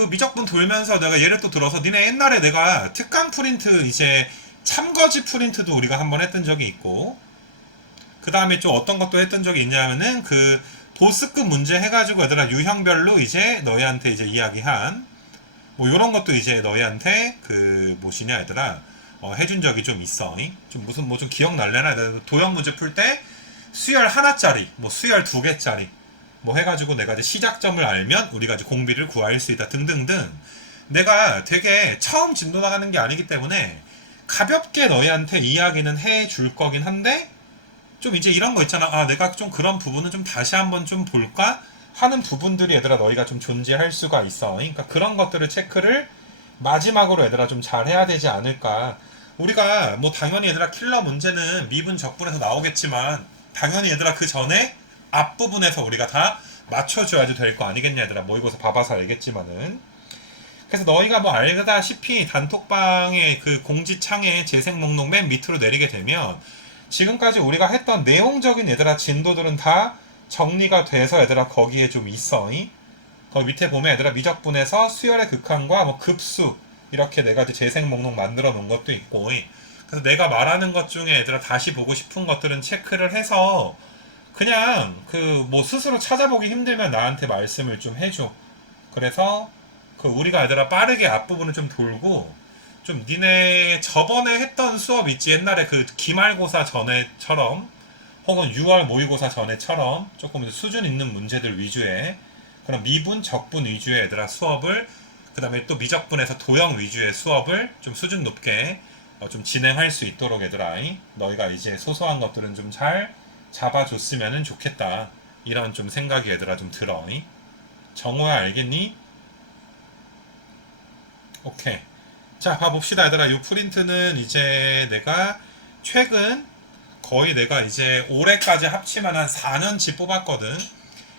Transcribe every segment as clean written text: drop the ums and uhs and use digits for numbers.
그 미적분 돌면서 내가 예를 또 들어서 니네 옛날에 내가 특강 프린트 이제 참거지 프린트도 우리가 한번 했던 적이 있고, 그 다음에 좀 어떤 것도 했던 적이 있냐면은 그 보스급 문제 해가지고 얘들아 유형별로 이제 너희한테 이제 이야기한 뭐 요런 것도 이제 너희한테 그 뭐시냐 얘들아 해준 적이 좀 있어. 좀 무슨 뭐 좀 기억날래나? 도형 문제 풀 때 수열 하나짜리 뭐 수열 두 개짜리 뭐 해가지고 내가 이제 시작점을 알면 우리가 이제 공비를 구할 수 있다 등등등. 내가 되게 처음 진도 나가는 게 아니기 때문에 가볍게 너희한테 이야기는 해줄 거긴 한데, 좀 이제 이런 거 있잖아. 아, 내가 좀 그런 부분은 좀 다시 한번 좀 볼까 하는 부분들이 얘들아 너희가 좀 존재할 수가 있어. 그러니까 그런 것들을 체크를 마지막으로 얘들아 좀 잘 해야 되지 않을까. 우리가 뭐 당연히 얘들아 킬러 문제는 미분 적분에서 나오겠지만 당연히 얘들아 그 전에 앞부분에서 우리가 다 맞춰줘야지 될 거 아니겠냐 얘들아. 모의고사 봐봐서 알겠지만은. 그래서 너희가 뭐 알다시피 단톡방의 그 공지창에 재생 목록 맨 밑으로 내리게 되면 지금까지 우리가 했던 내용적인 얘들아 진도들은 다 정리가 돼서 얘들아 거기에 좀 있어. 거기 밑에 보면 얘들아 미적분에서 수열의 극한과 뭐 급수 이렇게 내가 이제 재생 목록 만들어 놓은 것도 있고, 그래서 내가 말하는 것 중에 얘들아 다시 보고 싶은 것들은 체크를 해서 그냥 그 뭐 스스로 찾아보기 힘들면 나한테 말씀을 좀 해줘. 그래서 그 우리가 얘들아 빠르게 앞부분을 좀 돌고, 좀 니네 저번에 했던 수업 있지 옛날에 그 기말고사 전에처럼 혹은 6월 모의고사 전에처럼 조금 수준 있는 문제들 위주의 그런 미분 적분 위주의 얘들아 수업을, 그 다음에 또 미적분에서 도형 위주의 수업을 좀 수준 높게 좀 진행할 수 있도록 얘들아 너희가 이제 소소한 것들은 좀 잘 잡아줬으면 좋겠다, 이런 좀 생각이 얘들아 좀 들어. 정호야 알겠니? 오케이. 자, 봐봅시다 얘들아. 요 프린트는 이제 내가 최근 거의 내가 이제 올해까지 합치면 한 4년치 뽑았거든.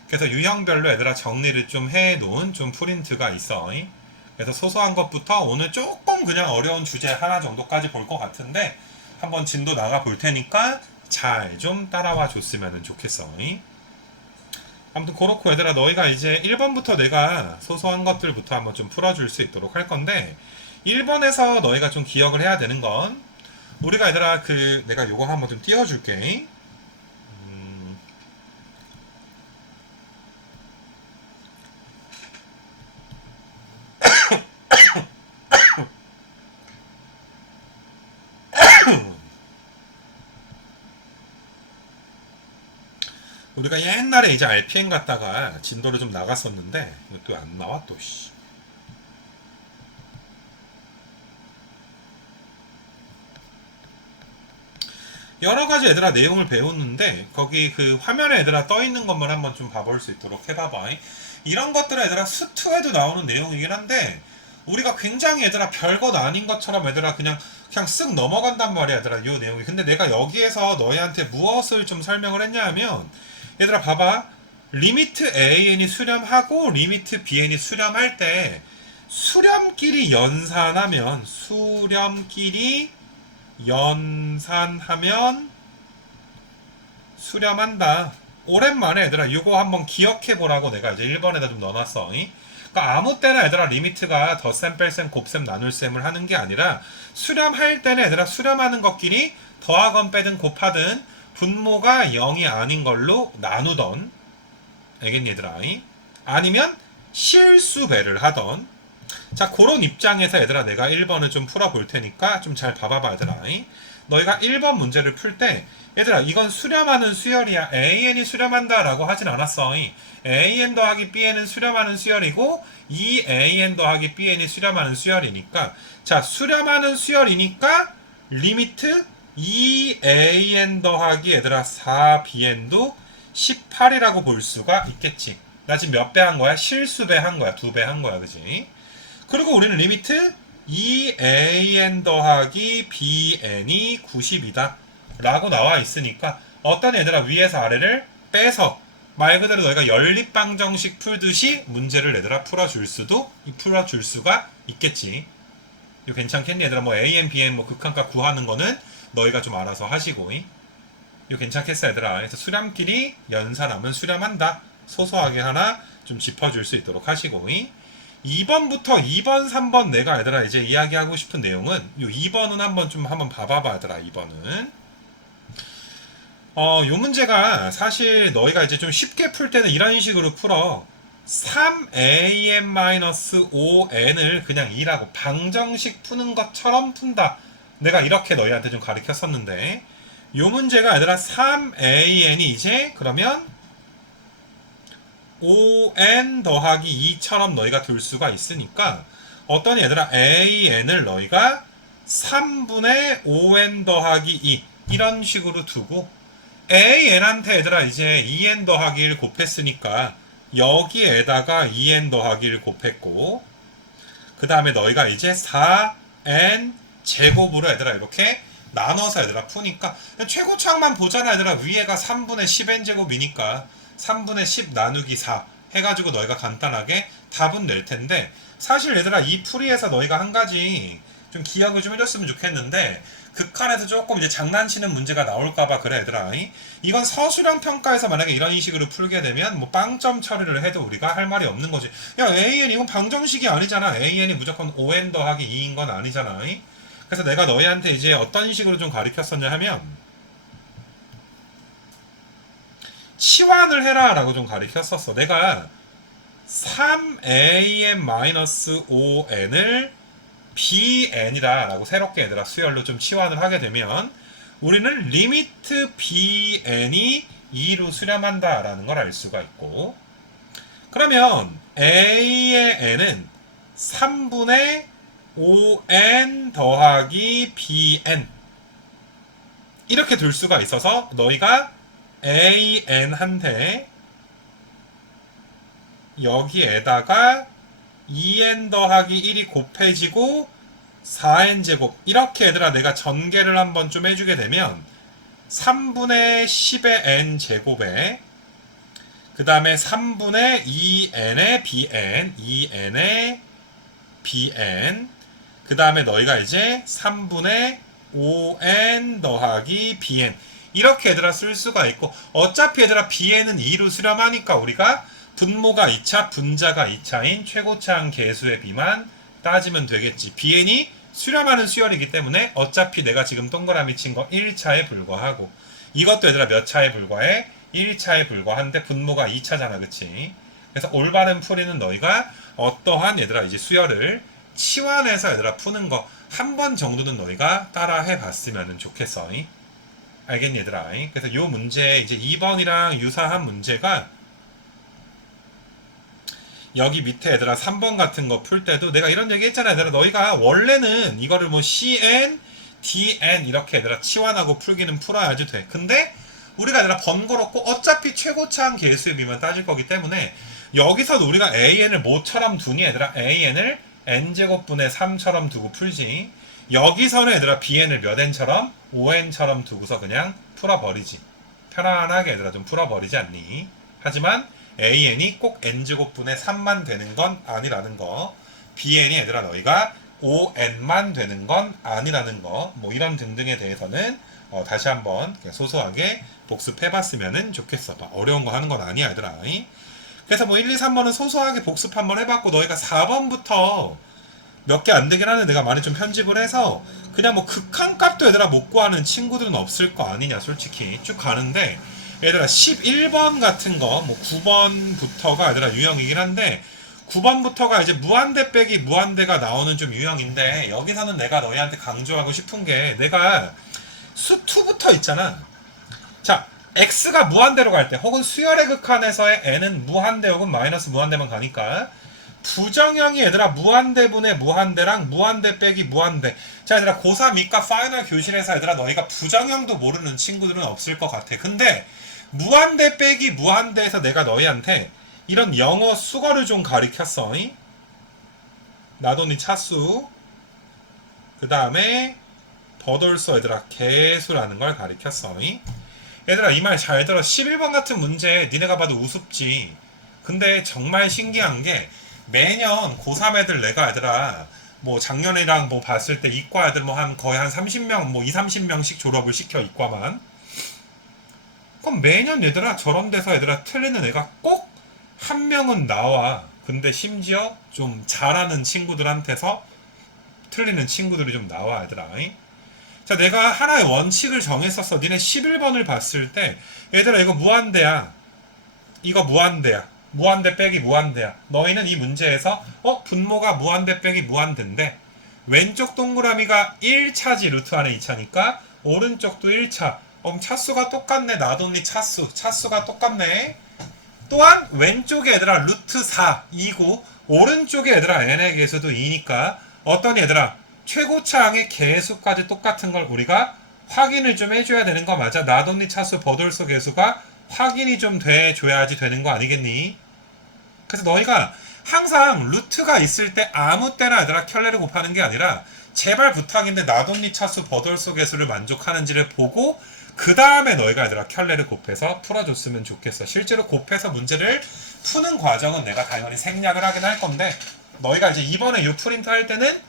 그래서 유형별로 얘들아 정리를 좀 해놓은 좀 프린트가 있어. 그래서 소소한 것부터 오늘 조금 그냥 어려운 주제 하나 정도까지 볼 것 같은데 한번 진도 나가 볼 테니까 잘 좀 따라와 줬으면 좋겠어. 아무튼 그렇고 얘들아 너희가 이제 1번부터 내가 소소한 것들부터 한번 좀 풀어줄 수 있도록 할 건데, 1번에서 너희가 좀 기억을 해야 되는 건 우리가 얘들아 그 내가 요거 한번 좀 띄워줄게. 우리가 옛날에 이제 RPM 갔다가 진도를 좀 나갔었는데 이것도 안 나와 또 씨. 여러 가지 얘들아 내용을 배웠는데 거기 그 화면에 얘들아 떠 있는 것만 한번 좀 봐볼 수 있도록 해봐봐. 이런 것들은 얘들아 수투에도 나오는 내용이긴 한데 우리가 굉장히 얘들아 별것 아닌 것처럼 얘들아 그냥 쓱 넘어간단 말이야 얘들아 요 내용이. 근데 내가 여기에서 너희한테 무엇을 좀 설명을 했냐 하면 얘들아 봐봐, 리미트 AN이 수렴하고 리미트 BN이 수렴할 때 수렴끼리 연산하면 수렴한다. 오랜만에 얘들아 이거 한번 기억해 보라고 내가 이제 1번에다 좀 넣어놨어. 그러니까 아무 때나 얘들아 리미트가 덧셈 뺄셈 곱셈 나눌셈을 하는 게 아니라 수렴할 때는 얘들아 수렴하는 것끼리 더하건 빼든 곱하든 분모가 0이 아닌 걸로 나누던, 알겠니 얘들아? 아니면 실수배를 하던. 자, 그런 입장에서 얘들아 내가 1번을 좀 풀어볼 테니까 좀 잘 봐봐봐 얘들아. 너희가 1번 문제를 풀 때 얘들아 이건 수렴하는 수열이야. AN이 수렴한다 라고 하진 않았어. AN 더하기 BN은 수렴하는 수열이고 이 AN 더하기 BN이 수렴하는 수열이니까, 자 수렴하는 수열이니까 리미트 2AN 더하기 얘들아 4BN도 18이라고 볼 수가 있겠지. 나 지금 몇 배 한 거야? 실수배 한 거야. 2배 한 거야. 그지? 그리고 우리는 리미트 2AN 더하기 BN이 90이다 라고 나와 있으니까 어떤 얘들아 위에서 아래를 빼서 말 그대로 너희가 연립방정식 풀듯이 문제를 얘들아 풀어줄 수가 있겠지. 이거 괜찮겠니 얘들아? 뭐 AN, BN 뭐 극한값 구하는 거는 너희가 좀 알아서 하시고. 이거 괜찮겠어 얘들아? 그래서 수렴끼리 연산하면 수렴한다. 소소하게 하나 좀 짚어줄 수 있도록 하시고. 2번부터 2번, 3번 내가 얘들아 이제 이야기하고 싶은 내용은 요 2번은 한번 봐봐봐 얘들아. 2번은 요 문제가 사실 너희가 이제 좀 쉽게 풀 때는 이런 식으로 풀어. 3an-5n을 그냥 2라고 방정식 푸는 것처럼 푼다. 내가 이렇게 너희한테 좀 가르쳤었는데 요 문제가 얘들아 3an이 이제 그러면 5n 더하기 2처럼 너희가 둘 수가 있으니까 어떤 얘들아 an을 너희가 3분의 5n 더하기 2 이런 식으로 두고 an한테 얘들아 이제 2n 더하기 1 곱했으니까 여기에다가 2n 더하기 1 곱했고 그 다음에 너희가 이제 4n 제곱으로 얘들아 이렇게 나눠서 얘들아 푸니까 최고차항만 보잖아. 얘들아 위에가 3분의 10n 제곱이니까 3분의 10 나누기 4 해가지고 너희가 간단하게 답은 낼 텐데 사실 얘들아 이 풀이에서 너희가 한 가지 좀 기억을 좀 해줬으면 좋겠는데 극한에서 조금 이제 장난치는 문제가 나올까봐 그래 얘들아. 이건 서술형 평가에서 만약에 이런 식으로 풀게 되면 뭐 빵점 처리를 해도 우리가 할 말이 없는 거지. 야 an 이건 방정식이 아니잖아. an이 무조건 5n 더하기 2인 건 아니잖아. 그래서 내가 너희한테 이제 어떤 식으로 좀 가르쳤었냐 하면 치환을 해라 라고 좀 가르쳤었어. 내가 3an-5n을 bn이다 라고 새롭게 얘들아 수열로 좀 치환을 하게 되면 우리는 리미트 bn이 2로 수렴한다 라는 걸 알 수가 있고 그러면 a의 n은 3분의 5n 더하기 bn 이렇게 둘 수가 있어서 너희가 an한테 여기에다가 2n 더하기 1이 곱해지고 4n 제곱 이렇게 얘들아 내가 전개를 한번 좀 해주게 되면 3분의 10의 n 제곱에 그 다음에 3분의 2n의 bn 2n의 bn 그 다음에 너희가 이제 3분의 5n 더하기 bn 이렇게 얘들아 쓸 수가 있고 어차피 얘들아 bn은 2로 수렴하니까 우리가 분모가 2차 분자가 2차인 최고차항 계수의 비만 따지면 되겠지. bn이 수렴하는 수열이기 때문에 어차피 내가 지금 동그라미 친 거 1차에 불과하고 이것도 얘들아 몇 차에 불과해? 1차에 불과한데 분모가 2차잖아 그치? 그래서 올바른 풀이는 너희가 어떠한 얘들아 이제 수열을 치환해서 얘들아 푸는 거 한 번 정도는 너희가 따라 해봤으면 좋겠어. 알겠니 얘들아? 그래서 이 문제 이제 2번이랑 유사한 문제가 여기 밑에 얘들아 3번 같은 거 풀 때도 내가 이런 얘기 했잖아. 얘들아 너희가 원래는 이거를 뭐 CN, DN 이렇게 얘들아 치환하고 풀기는 풀어야지 돼. 근데 우리가 얘들아 번거롭고 어차피 최고차항 계수의 비만 따질 거기 때문에 여기서 우리가 AN을 뭐처럼 두니 얘들아 AN을 n제곱분의 3처럼 두고 풀지. 여기서는 얘들아 bn을 몇 n처럼 5n처럼 두고서 그냥 풀어버리지. 편안하게 얘들아 좀 풀어버리지 않니? 하지만 an이 꼭 n제곱분의 3만 되는 건 아니라는 거 bn이 얘들아 너희가 5n만 되는 건 아니라는 거 뭐 이런 등등에 대해서는 다시 한번 소소하게 복습해봤으면 좋겠어. 어려운 거 하는 건 아니야 얘들아. 그래서 뭐 1, 2, 3번은 소소하게 복습 한번 해봤고 너희가 4번부터 몇 개 안 되긴 하는데 내가 많이 좀 편집을 해서 그냥 뭐 극한값도 얘들아 못 구하는 친구들은 없을 거 아니냐 솔직히 쭉 가는데 얘들아 11번 같은 거 뭐 9번부터가 얘들아 유형이긴 한데 9번부터가 이제 무한대 빼기 무한대가 나오는 좀 유형인데 여기서는 내가 너희한테 강조하고 싶은 게 내가 수2부터 있잖아. 자 x가 무한대로 갈 때 혹은 수열의 극한에서의 n은 무한대 혹은 마이너스 무한대만 가니까 부정형이 얘들아 무한대분의 무한대랑 무한대 빼기 무한대. 자 얘들아 고3 이과 파이널 교실에서 얘들아 너희가 부정형도 모르는 친구들은 없을 것 같아. 근데 무한대 빼기 무한대에서 내가 너희한테 이런 영어 수거를 좀 가르쳤어. 나돈이 차수 그 다음에 버돌서 얘들아 개수라는 걸 가르쳤어. 얘들아 이 말 잘 들어. 11번 같은 문제 니네가 봐도 우습지. 근데 정말 신기한 게 매년 고3 애들 내가 얘들아 뭐 작년이랑 뭐 봤을 때 이과 애들 뭐 한 거의 한 30명 뭐 2, 30명씩 졸업을 시켜 이과만. 그럼 매년 얘들아 저런 데서 얘들아 틀리는 애가 꼭 한 명은 나와. 근데 심지어 좀 잘하는 친구들한테서 틀리는 친구들이 좀 나와 얘들아. 자, 내가 하나의 원칙을 정했었어. 니네 11번을 봤을 때 얘들아 이거 무한대야. 이거 무한대야. 무한대 빼기 무한대야. 너희는 이 문제에서 분모가 무한대 빼기 무한대인데 왼쪽 동그라미가 1차지 루트 안에 2차니까 오른쪽도 1차. 차수가 똑같네. 나돈니 차수가 똑같네. 또한 왼쪽에 얘들아 루트 4 2고 오른쪽에 얘들아 n의 개수도 2니까 어떤 얘들아 최고차항의 개수까지 똑같은 걸 우리가 확인을 좀 해줘야 되는 거 맞아. 나돈니 차수 버돌소 개수가 확인이 좀 돼줘야지 되는 거 아니겠니? 그래서 너희가 항상 루트가 있을 때 아무 때나 얘들아 켤레를 곱하는 게 아니라 제발 부탁인데 나돈니 차수 버돌소 개수를 만족하는지를 보고 그 다음에 너희가 얘들아 켤레를 곱해서 풀어줬으면 좋겠어. 실제로 곱해서 문제를 푸는 과정은 내가 당연히 생략을 하긴 할 건데 너희가 이제 이번에 유 프린트 할 때는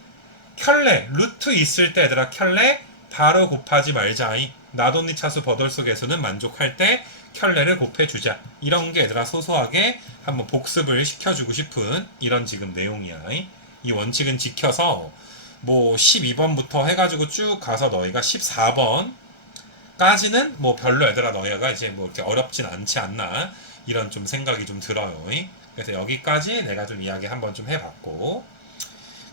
켤레 루트 있을 때 얘들아 켤레 바로 곱하지 말자. 나돈니 차수 버돌소 개수는 만족할 때 켤레를 곱해주자. 이런 게 얘들아 소소하게 한번 복습을 시켜주고 싶은 이런 지금 내용이야. 이 원칙은 지켜서 뭐 12번부터 해가지고 쭉 가서 너희가 14번 까지는 뭐 별로 얘들아 너희가 이제 뭐 이렇게 어렵진 않지 않나 이런 좀 생각이 좀 들어요. 그래서 여기까지 내가 좀 이야기 한번 좀 해봤고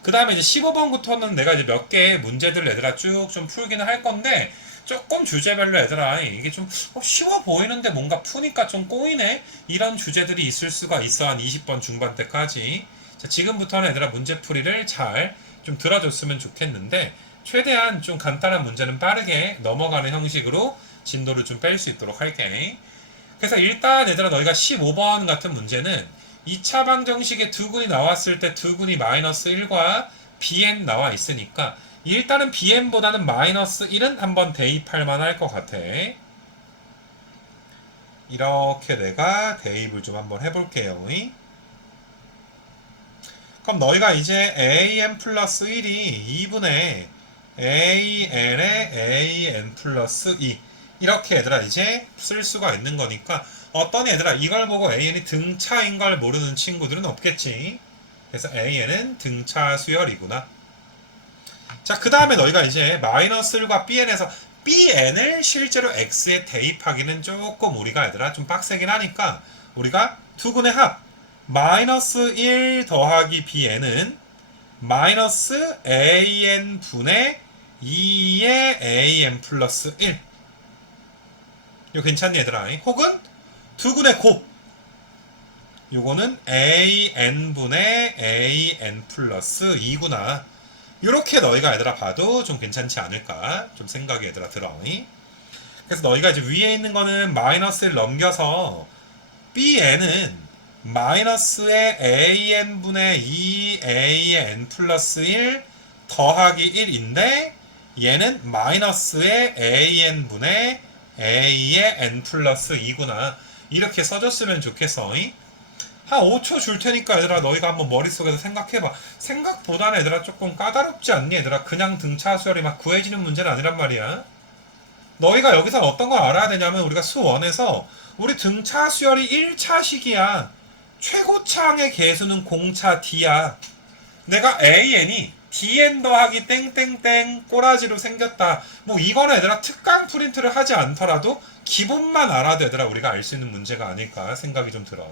그 다음에 이제 15번부터는 내가 이제 몇 개의 문제들 얘들아 쭉 좀 풀기는 할 건데 조금 주제별로 얘들아 이게 좀 쉬워 보이는데 뭔가 푸니까 좀 꼬이네 이런 주제들이 있을 수가 있어. 한 20번 중반 때까지. 자, 지금부터는 얘들아 문제풀이를 잘 좀 들어줬으면 좋겠는데 최대한 좀 간단한 문제는 빠르게 넘어가는 형식으로 진도를 좀 뺄 수 있도록 할게. 그래서 일단 얘들아 너희가 15번 같은 문제는 2차 방정식에 두 군이 나왔을 때 두 군이 마이너스 1과 bn 나와 있으니까 일단은 bn보다는 마이너스 1은 한번 대입할 만할 것 같아. 이렇게 내가 대입을 좀 한번 해볼게요. 그럼 너희가 이제 an 플러스 1이 2분의 an의 an 플러스 2 이렇게 얘들아 이제 쓸 수가 있는 거니까 어떤 얘들아 이걸 보고 an이 등차인 걸 모르는 친구들은 없겠지. 그래서 an은 등차 수열이구나. 자, 그 다음에 너희가 이제 마이너스 1과 bn에서 bn을 실제로 x에 대입하기는 조금 우리가 얘들아 좀 빡세긴 하니까 우리가 두근의 합 마이너스 1 더하기 bn은 마이너스 an 분의 2의 an 플러스 1 이거 괜찮니 얘들아? 혹은 두근의 곱 요거는 an분의 an 플러스 2구나. 요렇게 너희가 얘들아 봐도 좀 괜찮지 않을까 좀 생각이 얘들아 들어. 그래서 너희가 이제 위에 있는 거는 마이너스를 넘겨서 bn은 마이너스의 an분의 2an 플러스 1 더하기 1인데 얘는 마이너스의 an분의 a의 n 플러스 2구나. 이렇게 써줬으면 좋겠어. 한 5초 줄 테니까 얘들아 너희가 한번 머릿속에서 생각해봐. 생각보다는 얘들아 조금 까다롭지 않니 얘들아? 그냥 등차 수열이 막 구해지는 문제는 아니란 말이야. 너희가 여기서 어떤 걸 알아야 되냐면 우리가 수1에서 우리 등차 수열이 1차식이야. 최고차항의 개수는 공차 d야. 내가 an이 dn 더하기 땡땡땡 꼬라지로 생겼다. 뭐 이거는 얘들아 특강 프린트를 하지 않더라도 기본만 알아도 얘들아 우리가 알 수 있는 문제가 아닐까 생각이 좀 들어.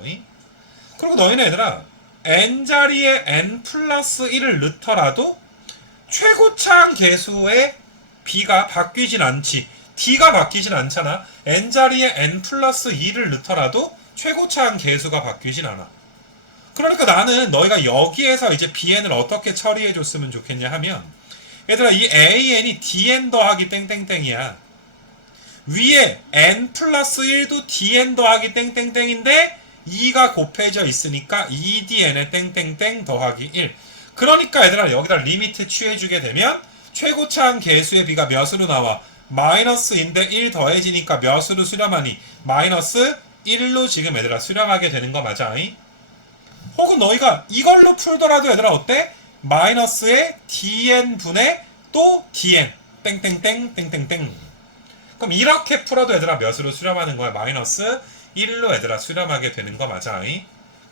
그리고 너희는 얘들아 n자리에 n 플러스 1을 넣더라도 최고차항 개수의 b가 바뀌진 않지. d가 바뀌진 않잖아. n자리에 n 플러스 2를 넣더라도 최고차항 개수가 바뀌진 않아. 그러니까 나는 너희가 여기에서 이제 bn을 어떻게 처리해 줬으면 좋겠냐 하면 얘들아 이 an이 dn 더하기 땡땡땡이야. 위에 n 플러스 1도 dn 더하기 땡땡땡인데 2가 곱해져 있으니까 2dn의 땡땡땡 더하기 1. 그러니까 얘들아 여기다 리미트 취해주게 되면 최고차항 개수의 b가 몇으로 나와? 마이너스인데 1 더해지니까 몇으로 수렴하니? 마이너스 1로 지금 얘들아 수렴하게 되는 거 맞아? 혹은 너희가 이걸로 풀더라도 얘들아 어때? 마이너스의 dn분의 또 dn 땡땡땡 땡땡땡. 그럼 이렇게 풀어도 얘들아 몇으로 수렴하는 거야? 마이너스 1로 얘들아 수렴하게 되는 거 맞아?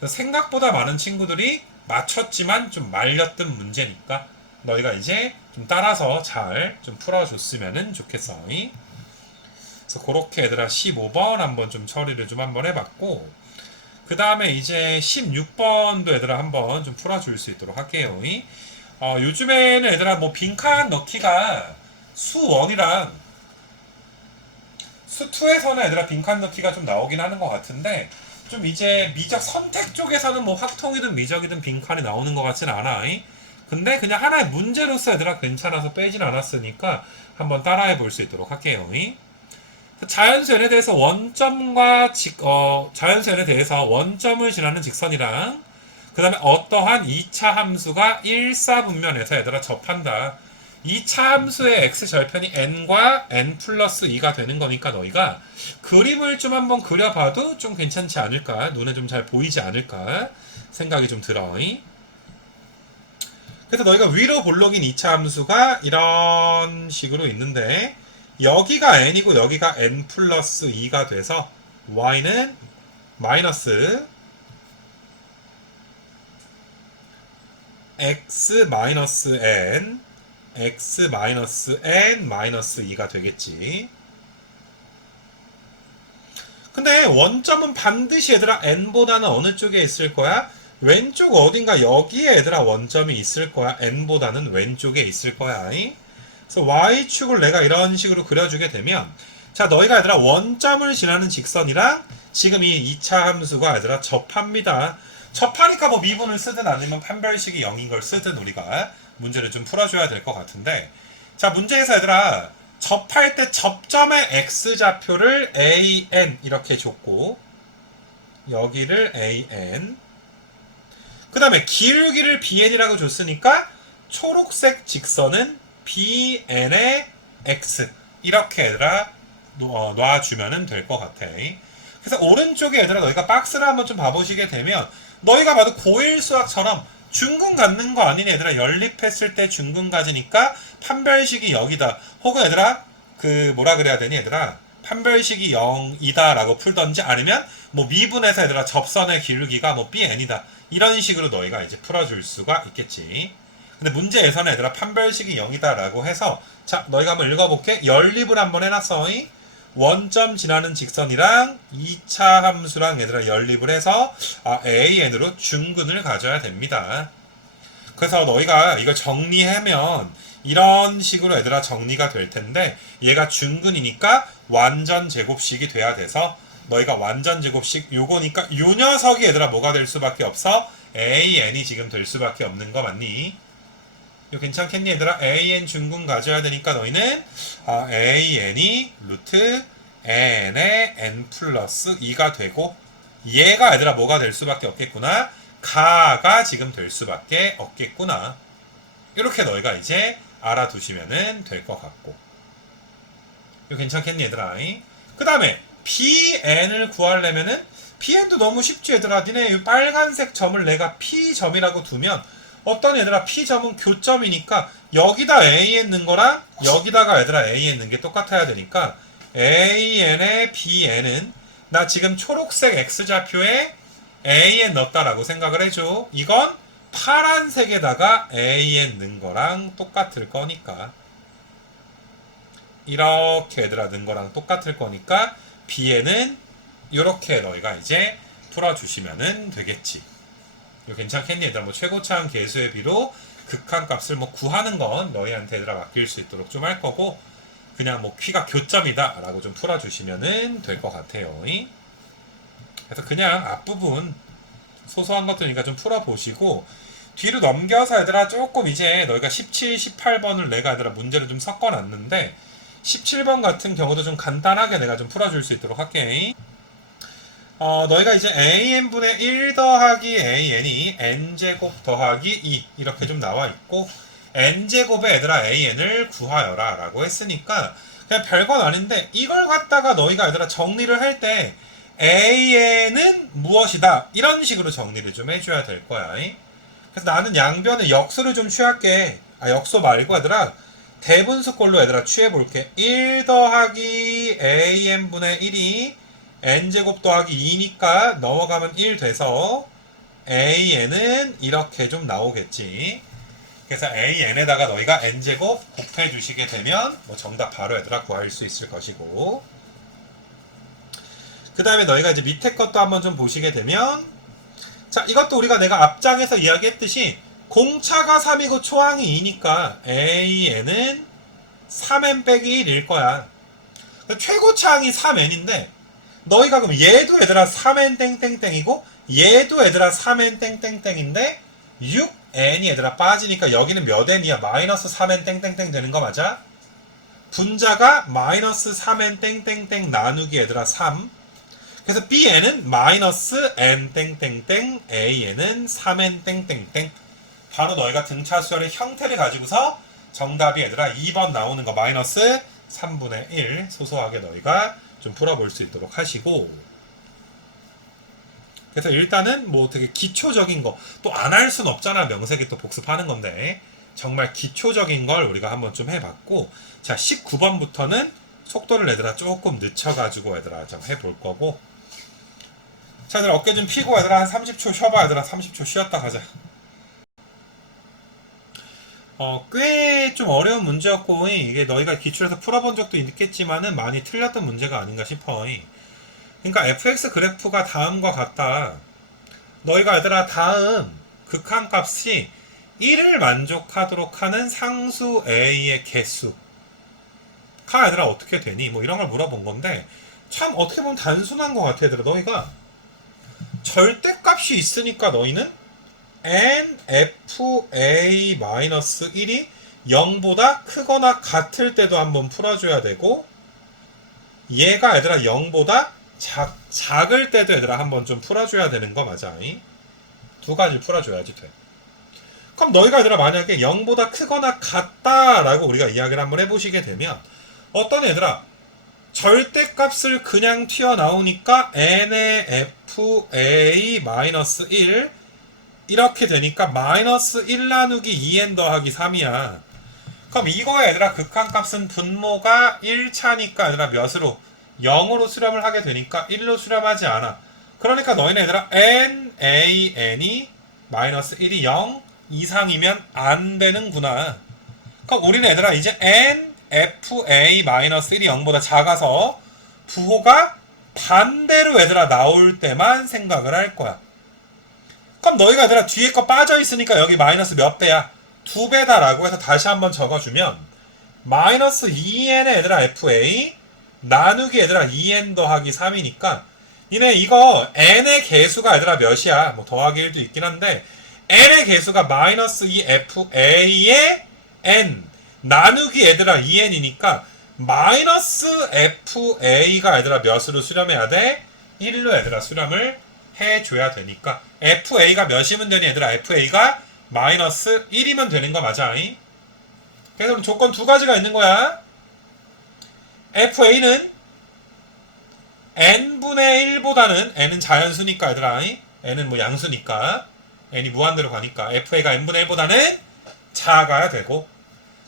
생각보다 많은 친구들이 맞췄지만 좀 말렸던 문제니까 너희가 이제 좀 따라서 잘 좀 풀어줬으면 좋겠어. 그래서 그렇게 얘들아 15번 한번 좀 처리를 좀 한번 해봤고, 그 다음에 이제 16번도 얘들아 한번 좀 풀어줄 수 있도록 할게요. 요즘에는 얘들아 뭐 빈칸 넣기가 수1이랑 수2에서는 얘들아 빈칸 넣기가 좀 나오긴 하는 것 같은데, 좀 이제 미적 선택 쪽에서는 뭐 확통이든 미적이든 빈칸이 나오는 것 같진 않아. 근데 그냥 하나의 문제로서 얘들아 괜찮아서 빼진 않았으니까 한번 따라해 볼 수 있도록 할게요. 자연수연에 대해서 자연수연에 대해서 원점을 지나는 직선이랑 그 다음에 어떠한 2차 함수가 일사분면에서 얘들아 접한다. 2차 함수의 x절편이 n과 n 플러스 2가 되는 거니까 너희가 그림을 좀 한번 그려봐도 좀 괜찮지 않을까, 눈에 좀 잘 보이지 않을까 생각이 좀 들어. 그래서 너희가 위로 볼록인 2차 함수가 이런 식으로 있는데, 여기가 n이고 여기가 n 플러스 2가 돼서 y는 마이너스 x 마이너스 n x 마이너스 n 마이너스 2가 되겠지. 근데 원점은 반드시 얘들아 n보다는 어느 쪽에 있을 거야? 왼쪽 어딘가 여기에 얘들아 원점이 있을 거야. n보다는 왼쪽에 있을 거야. 그래서 y축을 내가 이런 식으로 그려주게 되면, 자 너희가 얘들아 원점을 지나는 직선이랑 지금 이 2차 함수가 얘들아 접합니다. 접하니까 뭐 미분을 쓰든 아니면 판별식이 0인 걸 쓰든 우리가 문제를 좀 풀어줘야 될 것 같은데, 자 문제에서 얘들아 접할 때 접점의 x좌표를 an 이렇게 줬고 여기를 an, 그 다음에 기울기를 bn이라고 줬으니까 초록색 직선은 bn의 x 이렇게 얘들아 놔주면 될 것 같아. 그래서 오른쪽에 얘들아 너희가 박스를 한번 좀 봐보시게 되면, 너희가 봐도 고1 수학처럼 중근 갖는 거 아닌 얘들아 연립했을 때 중근 가지니까 판별식이 0이다, 혹은 얘들아 그 뭐라 그래야 되니 얘들아 판별식이 0이다 라고 풀던지, 아니면 뭐 미분해서 얘들아 접선의 기울기가 뭐 bn이다 이런 식으로 너희가 이제 풀어줄 수가 있겠지. 근데 문제에서는 얘들아 판별식이 0이다 라고 해서, 자 너희가 한번 읽어볼게. 연립을 한번 해놨어. 원점 지나는 직선이랑 2차 함수랑 얘들아 연립을 해서 an으로 중근을 가져야 됩니다. 그래서 너희가 이걸 정리하면 이런 식으로 얘들아 정리가 될 텐데, 얘가 중근이니까 완전 제곱식이 돼야 돼서 너희가 완전 제곱식 요거니까 요 녀석이 얘들아 뭐가 될 수밖에 없어? an이 지금 될 수밖에 없는 거 맞니? 이거 괜찮겠니 얘들아? an 중근 가져야 되니까 너희는 an이 루트 n의 n 플러스 2가 되고, 얘가 얘들아 뭐가 될 수밖에 없겠구나? 가가 지금 될 수밖에 없겠구나. 이렇게 너희가 이제 알아두시면 될 것 같고, 이거 괜찮겠니 얘들아? 그 다음에 bn을 구하려면은, bn도 너무 쉽지 얘들아. 니네 이 빨간색 점을 내가 p점이라고 두면 어떤 얘들아 p점은 교점이니까 여기다 a 넣는 거랑 여기다가 얘들아 a 넣는 게 똑같아야 되니까 an의 bn은 나 지금 초록색 x좌표에 an 넣었다라고 생각을 해줘. 이건 파란색에다가 an 넣은 거랑 똑같을 거니까, 이렇게 얘들아 넣은 거랑 똑같을 거니까 bn은 이렇게 너희가 이제 풀어주시면 되겠지. 이거 괜찮겠니 얘들아? 뭐 최고차항 계수의 비로 극한값을 뭐 구하는 건 너희한테 얘들아 맡길 수 있도록 좀 할 거고, 그냥 뭐 Q가 교점이다 라고 좀 풀어주시면 될 것 같아요. 그래서 그냥 앞부분 소소한 것들이니까 좀 풀어보시고, 뒤로 넘겨서 얘들아 조금 이제 너희가 17, 18번을 내가 얘들아 문제를 좀 섞어놨는데, 17번 같은 경우도 좀 간단하게 내가 좀 풀어줄 수 있도록 할게. 너희가 이제 an분의 1 더하기 an이 n제곱 더하기 2 이렇게 좀 나와 있고, n제곱에 얘들아 an을 구하여라 라고 했으니까 그냥 별건 아닌데, 이걸 갖다가 너희가 얘들아 정리를 할 때 an은 무엇이다 이런 식으로 정리를 좀 해줘야 될 거야. 그래서 나는 양변에 역수를 좀 취할게. 역수 말고 얘들아 대분수꼴로 얘들아 취해볼게. 1 더하기 an분의 1이 n제곱 더하기 2니까 넘어가면 1 돼서 AN은 이렇게 좀 나오겠지. 그래서 AN에다가 너희가 N제곱 곱해 주시게 되면 뭐 정답 바로 얘들아 구할 수 있을 것이고, 그 다음에 너희가 이제 밑에 것도 한번 좀 보시게 되면, 자, 이것도 우리가 내가 앞장에서 이야기했듯이 공차가 3이고 초항이 2니까 AN은 3N 빼기 1일 거야. 최고차항이 3N인데 너희가 그럼 얘도 얘들아 3N 땡땡땡이고 얘도 얘들아 3N 땡땡땡인데 6N이 얘들아 빠지니까 여기는 몇 N이야? 마이너스 3N 땡땡땡 되는 거 맞아? 분자가 마이너스 3N 땡땡땡 나누기 얘들아 3. 그래서 BN은 마이너스 N 땡땡땡, AN은 3N 땡땡땡. 바로 너희가 등차 수열의 형태를 가지고서 정답이 얘들아 2번 나오는 거 마이너스 3분의 1 소소하게 너희가 좀 풀어볼 수 있도록 하시고, 그래서 일단은 뭐 되게 기초적인 거 또 안 할 순 없잖아. 명색이 또 복습하는 건데 정말 기초적인 걸 우리가 한번 좀 해봤고, 자 19번부터는 속도를 얘들아 조금 늦춰가지고 얘들아 좀 해볼 거고, 자 얘들아 어깨 좀 피고 얘들아 한 30초 쉬어봐. 얘들아 30초 쉬었다 가자. 꽤 좀 어려운 문제였고 이게 너희가 기출에서 풀어본 적도 있겠지만은 많이 틀렸던 문제가 아닌가 싶어. 그러니까 fx 그래프가 다음과 같다. 너희가 얘들아 다음 극한값이 1을 만족하도록 하는 상수 a의 개수가 얘들아 어떻게 되니? 뭐 이런 걸 물어본 건데 참 어떻게 보면 단순한 것 같아. 얘들아 너희가 절대값이 있으니까 너희는 nfa-1이 0보다 크거나 같을 때도 한번 풀어줘야 되고, 얘가 얘들아 0보다 작을 때도 얘들아 한번 좀 풀어줘야 되는 거 맞아? 두 가지 풀어줘야지 돼. 그럼 너희가 얘들아 만약에 0보다 크거나 같다라고 우리가 이야기를 한번 해보시게 되면 어떤 얘들아 절대값을 그냥 튀어나오니까 n의 fa-1 이렇게 되니까 마이너스 1 나누기 2n 더하기 3이야. 그럼 이거에 얘들아 극한값은 분모가 1차니까 얘들아 몇으로? 0으로 수렴을 하게 되니까 1로 수렴하지 않아. 그러니까 너희는 얘들아 nan이 마이너스 1이 0 이상이면 안 되는구나. 그럼 우리는 얘들아 이제 nfa-1이 0보다 작아서 부호가 반대로 얘들아 나올 때만 생각을 할 거야. 그럼 너희가 얘들아 뒤에 거 빠져있으니까 여기 마이너스 몇 배야? 2배다 라고 해서 다시 한번 적어주면 마이너스 2n의 얘들아 fa 나누기 얘들아 2n 더하기 3이니까 이네 이거 n의 개수가 얘들아 몇이야? 뭐 더하기 1도 있긴 한데 n의 개수가 마이너스 2 fa의 n 나누기 얘들아 2n이니까 마이너스 fa가 얘들아 몇으로 수렴해야 돼? 1로 얘들아 수렴을 해줘야 되니까 fa가 몇이면 되니 얘들아 fa가 마이너스 1이면 되는 거 맞아? 그래서 조건 두 가지가 있는 거야. fa는 n분의 1보다는 n은 자연수니까 얘들아 n은 뭐 양수니까 n이 무한대로 가니까 fa가 n분의 1보다는 작아야 되고,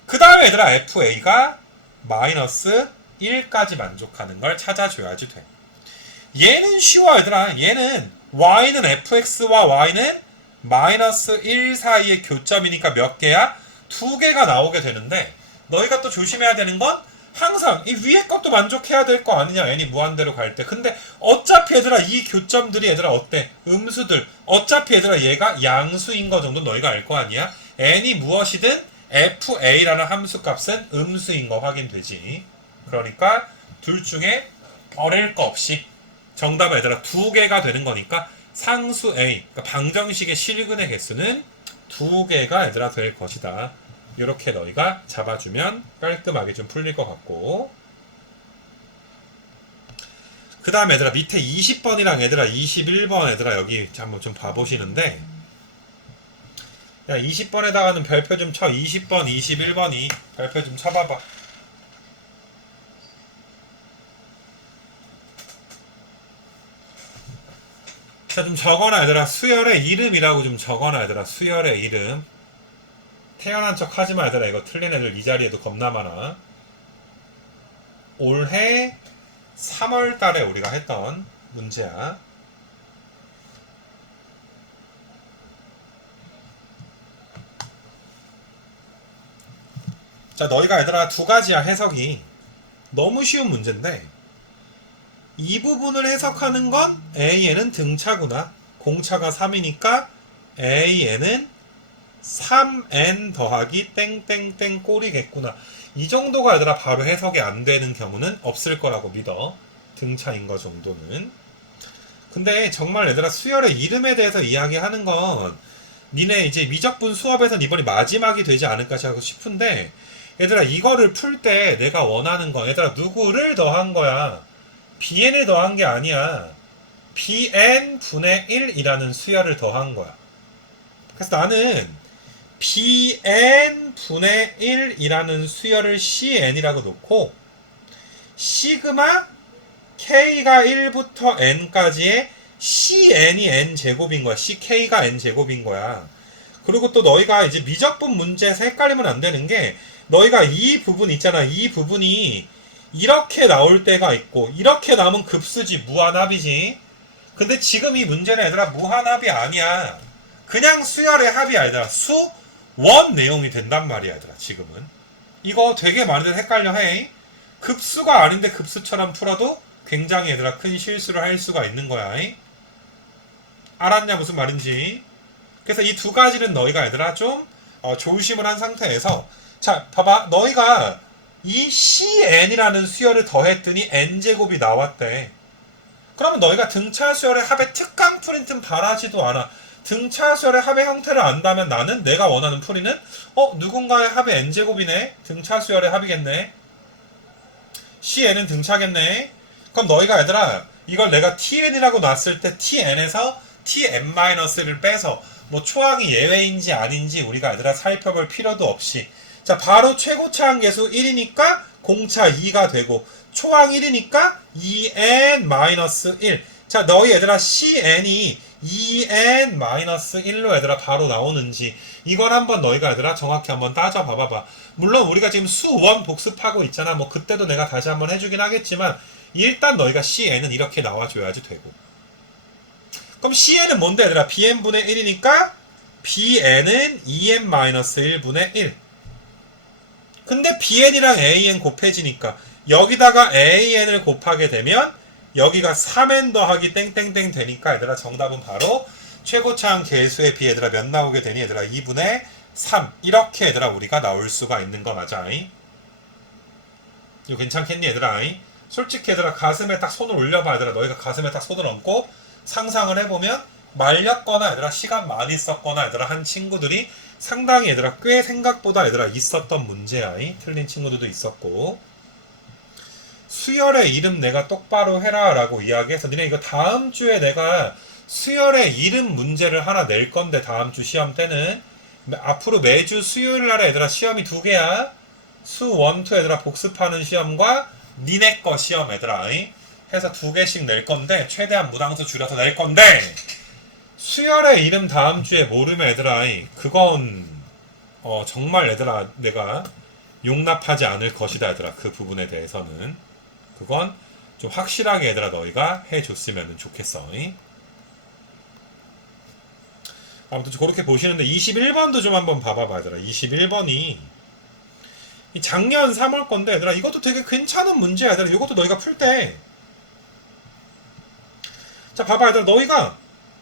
그 다음에 얘들아 fa가 마이너스 1까지 만족하는 걸 찾아줘야지 돼. 얘는 쉬워 얘들아. 얘는 y는 fx와 y는 마이너스 1 사이의 교점이니까 몇 개야? 2개가 나오게 되는데 너희가 또 조심해야 되는 건 항상 이 위에 것도 만족해야 될 거 아니냐 n이 무한대로 갈 때. 근데 어차피 얘들아 이 교점들이 얘들아 어때? 음수들. 어차피 얘들아 얘가 양수인 거 정도 너희가 알 거 아니야? n이 무엇이든 fa라는 함수 값은 음수인 거 확인되지. 그러니까 둘 중에 어려울 거 없이 정답은 얘들아 2개가 되는 거니까 상수 a, 그러니까 방정식의 실근의 개수는 2개가 얘들아 될 것이다. 이렇게 너희가 잡아주면 깔끔하게 좀 풀릴 것 같고, 그 다음에 얘들아 밑에 20번이랑 얘들아 21번 얘들아 여기 한번 좀 봐보시는데, 야 20번에다가는 별표 좀 쳐. 20번 21번이 별표 좀 쳐봐봐. 자, 좀 적어놔 얘들아. 수열의 이름이라고 좀 적어놔 얘들아. 수열의 이름. 태어난 척 하지마 얘들아. 이거 틀린 애들 이 자리에도 겁나 많아. 올해 3월달에 우리가 했던 문제야. 자, 너희가 얘들아 두 가지야 해석이. 너무 쉬운 문제인데 이 부분을 해석하는 건 AN은 등차구나. 공차가 3이니까 AN은 3N 더하기 땡땡땡 꼴이겠구나. 이 정도가 얘들아 바로 해석이 안 되는 경우는 없을 거라고 믿어. 등차인 거 정도는. 근데 정말 얘들아 수열의 이름에 대해서 이야기하는 건 니네 이제 미적분 수업에선 이번이 마지막이 되지 않을까 싶은데 얘들아 이거를 풀 때 내가 원하는 건 얘들아 누구를 더한 거야. bn을 더한 게 아니야. bn 분의 1이라는 수열을 더한 거야. 그래서 나는 bn 분의 1이라는 수열을 cn이라고 놓고 시그마 k가 1부터 n까지의 cn이 n제곱인 거야. ck가 n제곱인 거야. 그리고 또 너희가 이제 미적분 문제에서 헷갈리면 안 되는 게 너희가 이 부분 있잖아. 이 부분이 이렇게 나올 때가 있고 이렇게 나오면 급수지 무한합이지. 근데 지금 이 문제는 얘들아 무한합이 아니야. 그냥 수열의 합이 아니라 수원 내용이 된단 말이야 얘들아 지금은. 이거 되게 많이들 헷갈려 해. 급수가 아닌데 급수처럼 풀어도 굉장히 얘들아 큰 실수를 할 수가 있는 거야. 알았냐 무슨 말인지. 그래서 이 두 가지는 너희가 얘들아 좀 조심을 한 상태에서 자 봐봐 너희가 이 cn이라는 수열을 더했더니 n제곱이 나왔대. 그러면 너희가 등차 수열의 합의 특강 프린트는 바라지도 않아. 등차 수열의 합의 형태를 안다면 나는 내가 원하는 풀이는 누군가의 합의 n제곱이네. 등차 수열의 합이겠네. cn은 등차겠네. 그럼 너희가 얘들아 이걸 내가 tn이라고 놨을 때 tn에서 tn-를 빼서 뭐 초항이 예외인지 아닌지 우리가 얘들아 살펴볼 필요도 없이 자 바로 최고차항 계수 1이니까 공차 2가 되고 초항 1이니까 2n-1 자 너희 얘들아 cn이 2n-1로 얘들아 바로 나오는지 이걸 한번 너희가 얘들아 정확히 한번 따져봐봐. 물론 우리가 지금 수1 복습하고 있잖아. 뭐 그때도 내가 다시 한번 해주긴 하겠지만 일단 너희가 cn은 이렇게 나와줘야지 되고. 그럼 cn은 뭔데 얘들아 bn분의 1이니까 bn은 2n-1분의 1. 근데 bn이랑 an 곱해지니까 여기다가 an을 곱하게 되면 여기가 3n 더하기 땡땡땡 되니까 얘들아 정답은 바로 최고차항 계수에 비해 얘들아 몇 나오게 되니 얘들아 2분의 3 이렇게 얘들아 우리가 나올 수가 있는 거 맞아. 이거 괜찮겠니 얘들아? 솔직히 얘들아 가슴에 딱 손을 올려봐 얘들아. 너희가 가슴에 딱 손을 얹고 상상을 해보면 말렸거나 얘들아 시간 많이 썼거나 얘들아 한 친구들이 상당히 얘들아 꽤 생각보다 얘들아 있었던 문제야. 틀린 친구들도 있었고 수열의 이름 내가 똑바로 해라 라고 이야기해서 니네 이거 다음 주에 내가 수열의 이름 문제를 하나 낼 건데 다음 주 시험 때는 앞으로 매주 수요일 날에 얘들아 시험이 두 개야. 수 1, 2 얘들아 복습하는 시험과 니네 거 시험 얘들아 해서 두 개씩 낼 건데 최대한 무당수 줄여서 낼 건데 수열의 이름 다음 주에 모르면 얘들아 그건 정말 얘들아 내가 용납하지 않을 것이다 얘들아. 그 부분에 대해서는 그건 좀 확실하게 얘들아 너희가 해줬으면 좋겠어. 아무튼 그렇게 보시는데 21번도 좀 한번 봐봐봐 얘들아. 21번이 작년 3월 건데 얘들아 이것도 되게 괜찮은 문제야 얘들아. 이것도 너희가 풀 때 자 봐봐 얘들아 너희가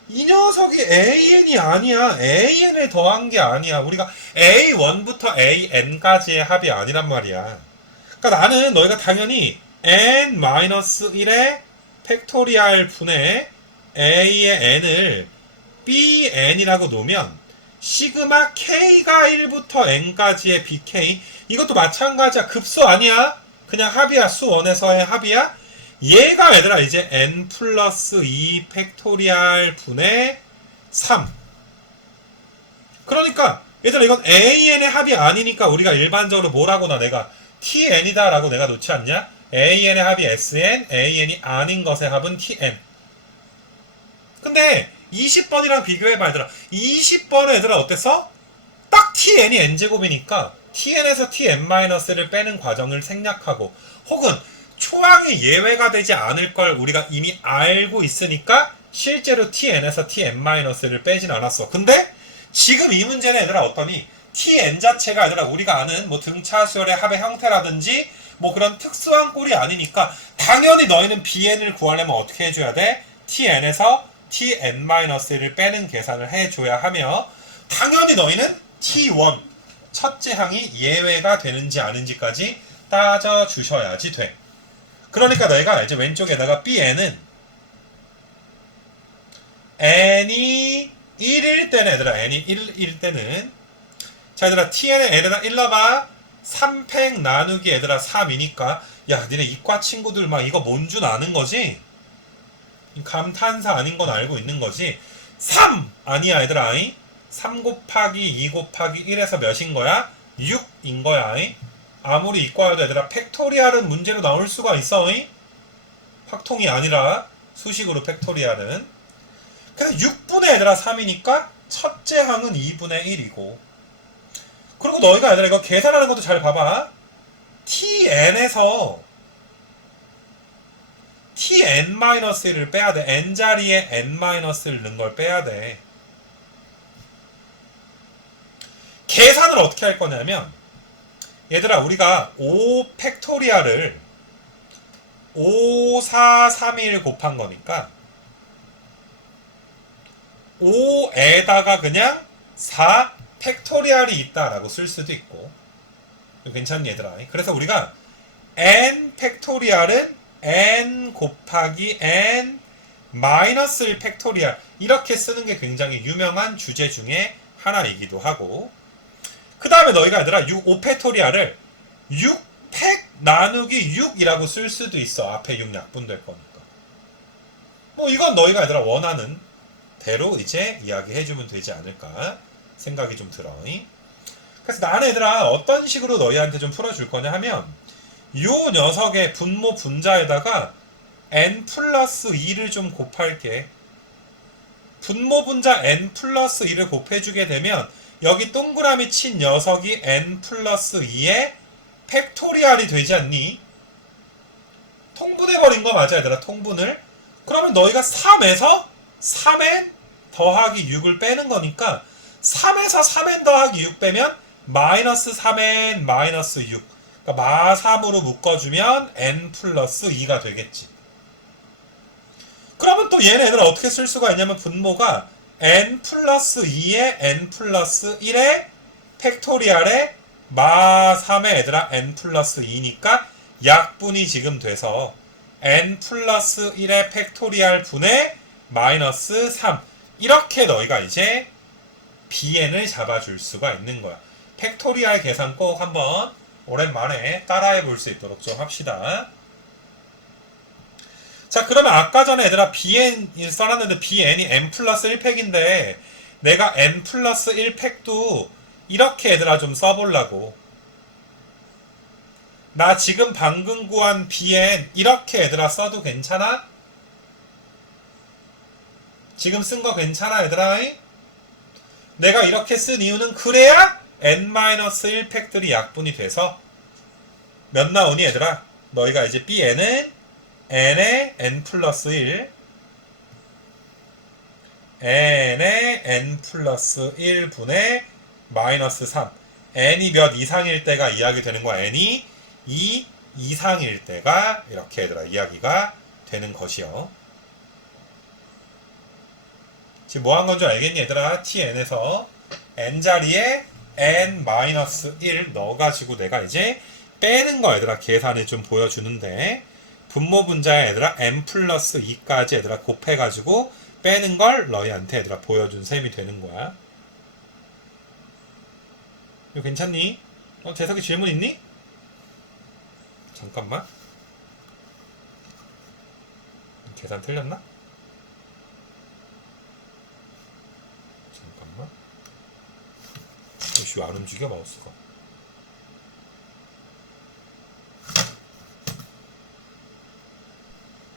이 녀석이 an이 아니야. an을 더한 게 아니야. 우리가 a1부터 an까지의 합이 아니란 말이야. 그러니까 나는 너희가 당연히 n-1의 팩토리알 분의 a의 n을 bn이라고 놓으면 시그마 k가 1부터 n까지의 bk 이것도 마찬가지야. 급수 아니야. 그냥 합이야. 수 1에서의 합이야. 얘가 얘들아 이제 n 플러스 2 팩토리알 분의 3 그러니까 얘들아 이건 an의 합이 아니니까 우리가 일반적으로 뭐라고나 내가 tn이다 라고 내가 놓지 않냐. an의 합이 sn an이 아닌 것의 합은 tn. 근데 20번이랑 비교해봐 얘들아. 20번은 얘들아 어땠어? 딱 tn이 n제곱이니까 tn에서 tn-를 빼는 과정을 생략하고 혹은 초항이 예외가 되지 않을 걸 우리가 이미 알고 있으니까 실제로 tn에서 tn-를 빼진 않았어. 근데 지금 이 문제는 얘들아 어떠니? tn 자체가 얘들아 우리가 아는 뭐 등차수열의 합의 형태라든지 뭐 그런 특수한 꼴이 아니니까 당연히 너희는 bn을 구하려면 어떻게 해줘야 돼? tn에서 tn-1을 빼는 계산을 해줘야 하며 당연히 너희는 t1 첫째 항이 예외가 되는지 아닌지까지 따져주셔야지 돼. 그러니까 너희가 이제 왼쪽에다가 bn은 n이 1일 때는 얘들아 n이 1일 때는 자 얘들아 tn의 n에다 1넣어봐 3팩 나누기 얘들아 3이니까 야 니네 이과 친구들 막 이거 뭔 줄 아는 거지? 감탄사 아닌 건 알고 있는 거지. 3 아니야 얘들아. 3 곱하기 2 곱하기 1에서 몇인 거야? 6인 거야. 아무리 이과여도 얘들아 팩토리얼은 문제로 나올 수가 있어. 확통이 아니라 수식으로 팩토리얼은. 그래서 6분의 얘들아 3이니까 첫째 항은 2분의 1이고 그리고 너희가 얘들아 이거 계산하는 것도 잘 봐봐. tn에서 tn-1을 빼야 돼. n자리에 n-를 넣은 걸 빼야 돼. 계산을 어떻게 할 거냐면 얘들아 우리가 5 팩토리얼을 5, 4, 3, 1 곱한 거니까 5에다가 그냥 4 팩토리얼이 있다라고 쓸 수도 있고 괜찮니 얘들아. 그래서 우리가 n 팩토리얼은 n 곱하기 n 마이너스 1 팩토리얼 이렇게 쓰는 게 굉장히 유명한 주제 중에 하나이기도 하고 그 다음에 너희가 얘들아 5 팩토리얼을 6팩 나누기 6이라고 쓸 수도 있어. 앞에 6 약분될 거니까. 뭐 이건 너희가 얘들아 원하는 대로 이제 이야기해주면 되지 않을까 생각이 좀 들어. 그래서 나는 얘들아 어떤 식으로 너희한테 좀 풀어줄 거냐 하면 요 녀석의 분모 분자에다가 n 플러스 2를 좀 곱할게. 분모 분자 n 플러스 2를 곱해주게 되면 여기 동그라미 친 녀석이 n 플러스 2의 팩토리얼이 되지 않니? 통분해버린 거 맞아 얘들아. 통분을. 그러면 너희가 3에서 3n 더하기 6을 빼는 거니까 3에서 3n 더하기 6 빼면 마이너스 3n 마이너스 6 그러니까 마3으로 묶어주면 n 플러스 2가 되겠지. 그러면 또 얘네들은 어떻게 쓸 수가 있냐면 분모가 n 플러스 2에 n 플러스 1의 팩토리얼에 마3의 얘들아 n 플러스 2니까 약분이 지금 돼서 n 플러스 1의 팩토리얼 분의 마이너스 3 이렇게 너희가 이제 bn을 잡아줄 수가 있는 거야. 팩토리얼 계산 꼭 한번 오랜만에 따라해 볼 수 있도록 좀 합시다. 자 그러면 아까 전에 얘들아 bn 써놨는데 bn이 n 플러스 1팩인데 내가 n 플러스 1팩도 이렇게 얘들아 좀 써보려고. 나 지금 방금 구한 bn 이렇게 얘들아 써도 괜찮아? 지금 쓴 거 괜찮아 얘들아? 내가 이렇게 쓴 이유는 그래야 n-1팩들이 약분이 돼서 몇 나오니 얘들아? 너희가 이제 bn은 n의 n 플러스 1 n의 n 플러스 1분의 마이너스 3 n이 몇 이상일 때가 이야기 되는 거야. n이 2 이상일 때가 이렇게 얘들아 이야기가 되는 것이요. 지금 뭐 한 건 줄 알겠니 얘들아? tn에서 n자리에 n-1 넣어가지고 내가 이제 빼는 거 얘들아 계산을 좀 보여주는데 분모 분자에 얘들아 n 플러스 2까지 얘들아 곱해가지고 빼는 걸 너희한테 얘들아 보여준 셈이 되는 거야. 이거 괜찮니? 재석이 질문 있니? 잠깐만. 계산 틀렸나? 잠깐만. 왜 안 움직여 마우스가?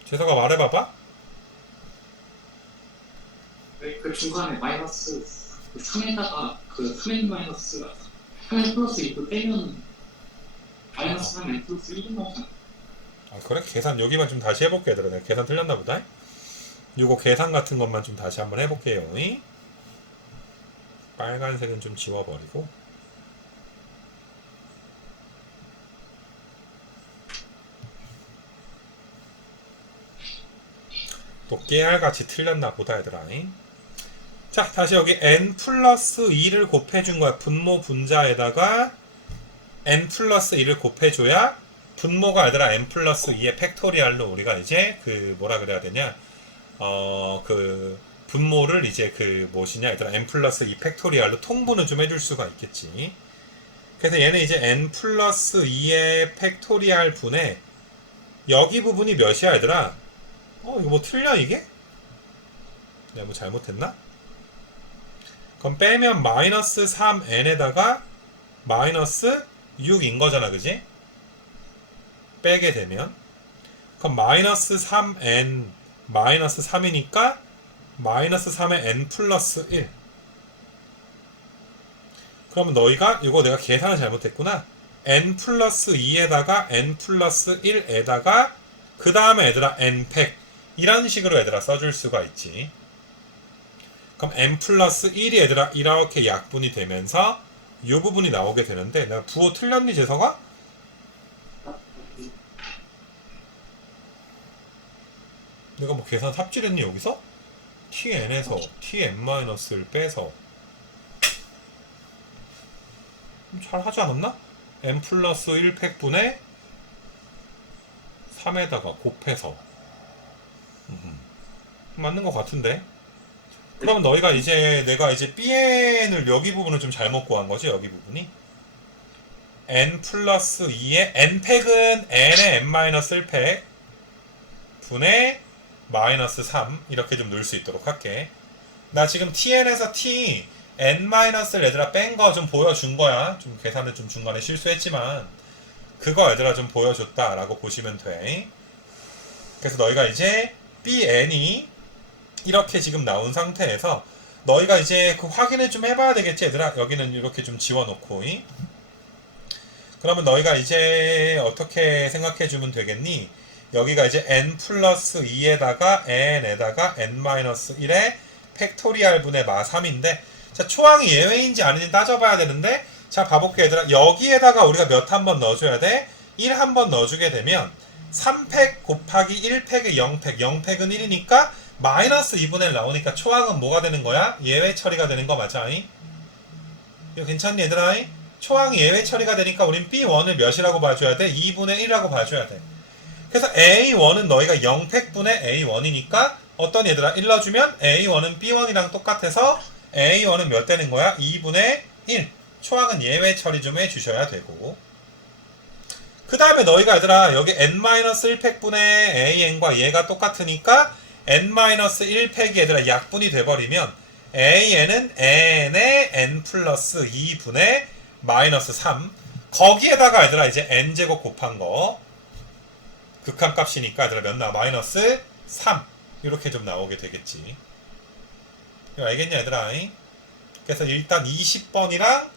재석아 말해봐봐. 그 중간에 마이너스 3에다가 그 3n 마이너스 3n 플러스 2를 빼면 마이너스 3n 플러스 1이 나오잖아. 아 그래? 계산 여기만 좀 다시 해볼게 얘들아. 내가 계산 틀렸나 보다. 요거 계산 같은 것만 좀 다시 한번 해볼게요. 빨간색은 좀 지워버리고 또 깨알같이 틀렸나 보다 얘들아. 자 다시 여기 n 플러스 2를 곱해준 거야. 분모 분자에다가 n 플러스 2를 곱해줘야 분모가 얘들아 n 플러스 2의 팩토리알로 우리가 이제 그 뭐라 그래야 되냐, 그 분모를 이제 그 무엇이냐 얘들아 n 플러스 2 팩토리알로 통분을 좀 해줄 수가 있겠지. 그래서 얘는 이제 n 플러스 2의 팩토리알 분의 여기 부분이 몇이야 얘들아? 이거 뭐 틀려 이게? 내가 뭐 잘못했나? 그럼 빼면 마이너스 3n에다가 마이너스 6인 거잖아, 그지? 빼게 되면 그럼 마이너스 3n 마이너스 3이니까 마이너스 3의 n 플러스 1. 그러면 너희가 이거 내가 계산을 잘못했구나. n 플러스 2에다가 n 플러스 1에다가 그 다음에 얘들아 n팩 이런 식으로 얘들아 써줄 수가 있지. 그럼 n 플러스 1이 얘들아 이렇게 약분이 되면서 이 부분이 나오게 되는데, 내가 부호 틀렸니 재석아? 내가 뭐 계산 삽질했니 여기서? tn에서 tn-를 빼서 잘 하지 않았나? n 플러스 1팩분의 3에다가 곱해서 맞는 것 같은데. 그럼 너희가 이제 내가 이제 bn을 여기 부분을 좀 잘못 구한 거지. 여기 부분이 n 플러스 2의 n팩은 n의 n-1팩 분의 마이너스 3 이렇게 좀 넣을 수 있도록 할게. 나 지금 tn에서 t n-를 얘들아 뺀 거 좀 보여준 거야. 좀 계산을 좀 중간에 실수했지만 그거 얘들아 좀 보여줬다 라고 보시면 돼. 그래서 너희가 이제 bn이 이렇게 지금 나온 상태에서 너희가 이제 그 확인을 좀 해봐야 되겠지 얘들아. 여기는 이렇게 좀 지워놓고. 그러면 너희가 이제 어떻게 생각해주면 되겠니? 여기가 이제 n 플러스 2에다가 n에다가 n-1의 팩토리알 분의 마 3인데, 자 초항이 예외인지 아닌지 따져봐야 되는데, 자 봐볼게 얘들아. 여기에다가 우리가 몇 한 번 넣어줘야 돼? 1 한 번 넣어주게 되면 3팩 곱하기 1팩의 0팩, 0팩은 1이니까 마이너스 2분의 1 나오니까 초항은 뭐가 되는 거야? 예외 처리가 되는 거 맞아? 이거 괜찮니 얘들아? 초항이 예외 처리가 되니까 우린 B1을 몇이라고 봐줘야 돼? 2분의 1이라고 봐줘야 돼. 그래서 A1은 너희가 0팩분의 A1이니까 어떤 얘들아? 1 넣어주면 A1은 B1이랑 똑같아서 A1은 몇 되는 거야? 2분의 1. 초항은 예외 처리 좀 해주셔야 되고, 그 다음에 너희가 얘들아 여기 n-1팩분의 an과 얘가 똑같으니까 n-1팩이 얘들아 약분이 돼버리면 an은 n의 n 플러스 2분의 마이너스 3, 거기에다가 얘들아 이제 n제곱 곱한 거 극한값이니까 얘들아 몇 나와? 마이너스 3 이렇게 좀 나오게 되겠지. 이거 알겠냐 얘들아? 그래서 일단 20번이랑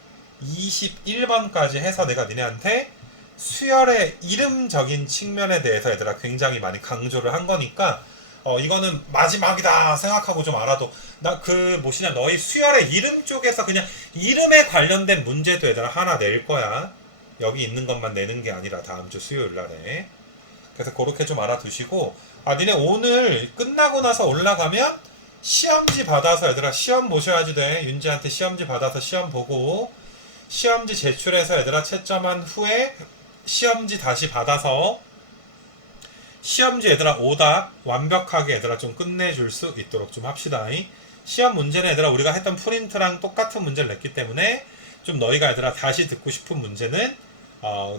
21번까지 해서 내가 니네한테 수열의 이름적인 측면에 대해서 얘들아 굉장히 많이 강조를 한 거니까 이거는 마지막이다 생각하고 좀 알아도, 나 그 뭐시냐 너희 수열의 이름 쪽에서 그냥 이름에 관련된 문제도 얘들아 하나 낼 거야. 여기 있는 것만 내는 게 아니라 다음 주 수요일 날에. 그래서 그렇게 좀 알아두시고, 니네 오늘 끝나고 나서 올라가면 시험지 받아서 얘들아 시험 보셔야지 돼. 윤지한테 시험지 받아서 시험 보고, 시험지 제출해서 얘들아 채점한 후에 시험지 다시 받아서 시험지 얘들아 오답 완벽하게 얘들아 좀 끝내줄 수 있도록 좀 합시다. 시험 문제는 얘들아 우리가 했던 프린트랑 똑같은 문제를 냈기 때문에 좀 너희가 얘들아 다시 듣고 싶은 문제는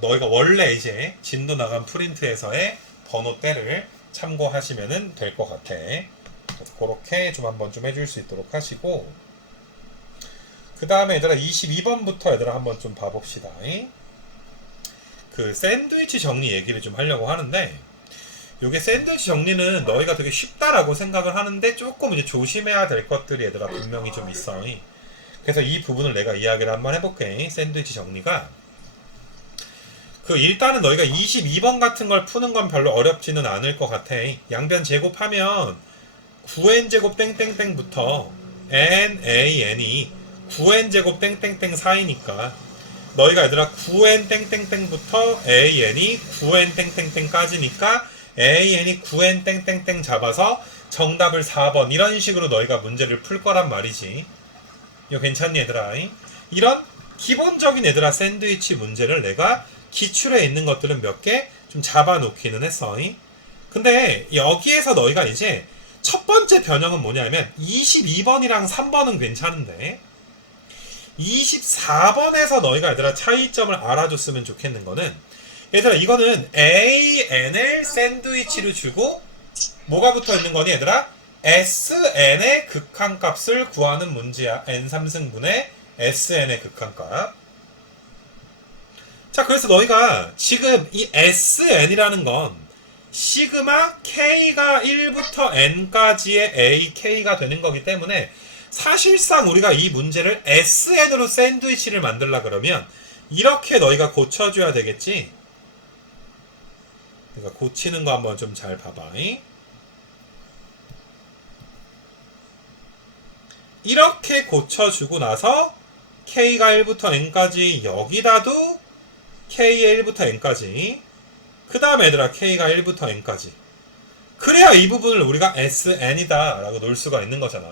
너희가 원래 이제 진도 나간 프린트에서의 번호대를 참고하시면 될 것 같아. 그래서 그렇게 좀 한번 좀 해줄 수 있도록 하시고, 그 다음에 얘들아 22번부터 얘들아 한번 좀 봐봅시다. 그 샌드위치 정리 얘기를 좀 하려고 하는데, 요게 샌드위치 정리는 너희가 되게 쉽다라고 생각을 하는데 조금 이제 조심해야 될 것들이 얘들아 분명히 좀 있어. 그래서 이 부분을 내가 이야기를 한번 해볼게. 샌드위치 정리가 그 일단은 너희가 22번 같은 걸 푸는 건 별로 어렵지는 않을 것 같아. 양변 제곱하면 9n제곱 땡땡땡부터 nan이 9n제곱 땡땡땡 사이니까 너희가 얘들아 9n 땡땡땡부터 an이 9n 땡땡땡까지니까 an이 9n 땡땡땡 잡아서 정답을 4번 이런 식으로 너희가 문제를 풀 거란 말이지. 이거 괜찮니 얘들아? 이런 기본적인 얘들아 샌드위치 문제를 내가 기출에 있는 것들은 몇 개 좀 잡아놓기는 했어. 근데 여기에서 너희가 이제 첫 번째 변형은 뭐냐면 22번이랑 3번은 괜찮은데 24번에서 너희가 얘들아 차이점을 알아줬으면 좋겠는 거는 얘들아 이거는 AN을 샌드위치로 주고 뭐가 붙어 있는 거니 얘들아? SN의 극한값을 구하는 문제야. n3승분의 SN의 극한값. 자, 그래서 너희가 지금 이 SN이라는 건 시그마 K가 1부터 N까지의 AK가 되는 거기 때문에 사실상 우리가 이 문제를 SN으로 샌드위치를 만들려 그러면 이렇게 너희가 고쳐줘야 되겠지? 그러니까 고치는 거 한번 좀 잘 봐봐. 이렇게 고쳐주고 나서 K가 1부터 N까지 여기다도 K의 1부터 N까지 그 다음에 얘들아 K가 1부터 N까지 그래야 이 부분을 우리가 SN이다 라고 놓을 수가 있는 거잖아.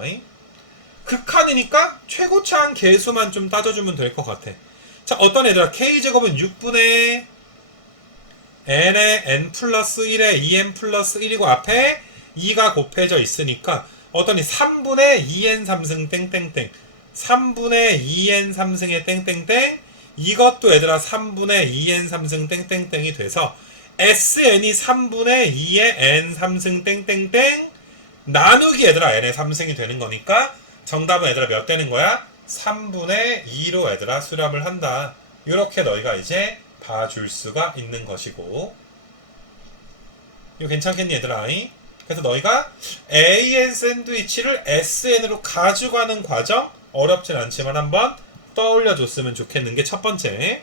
극한이니까 최고차한 개수만 좀 따져주면 될 것 같아. 자, 어떤 애들아 K제곱은 6분의 N의 N 플러스 1의 2N 플러스 1이고 앞에 2가 곱해져 있으니까 어떠니 3분의 2N 3승 땡땡땡 3분의 2N 3승의 땡땡땡 이것도 얘들아 3분의 2N 3승 땡땡땡이 돼서 SN이 3분의 2의 N 3승 땡땡땡 나누기 얘들아 N의 3승이 되는 거니까 정답은 얘들아 몇 되는 거야? 3분의 2로 얘들아 수렴을 한다. 이렇게 너희가 이제 봐줄 수가 있는 것이고 이거 괜찮겠니 얘들아? 그래서 너희가 AN 샌드위치를 SN으로 가져가는 과정 어렵진 않지만 한번 떠올려줬으면 좋겠는 게 첫 번째.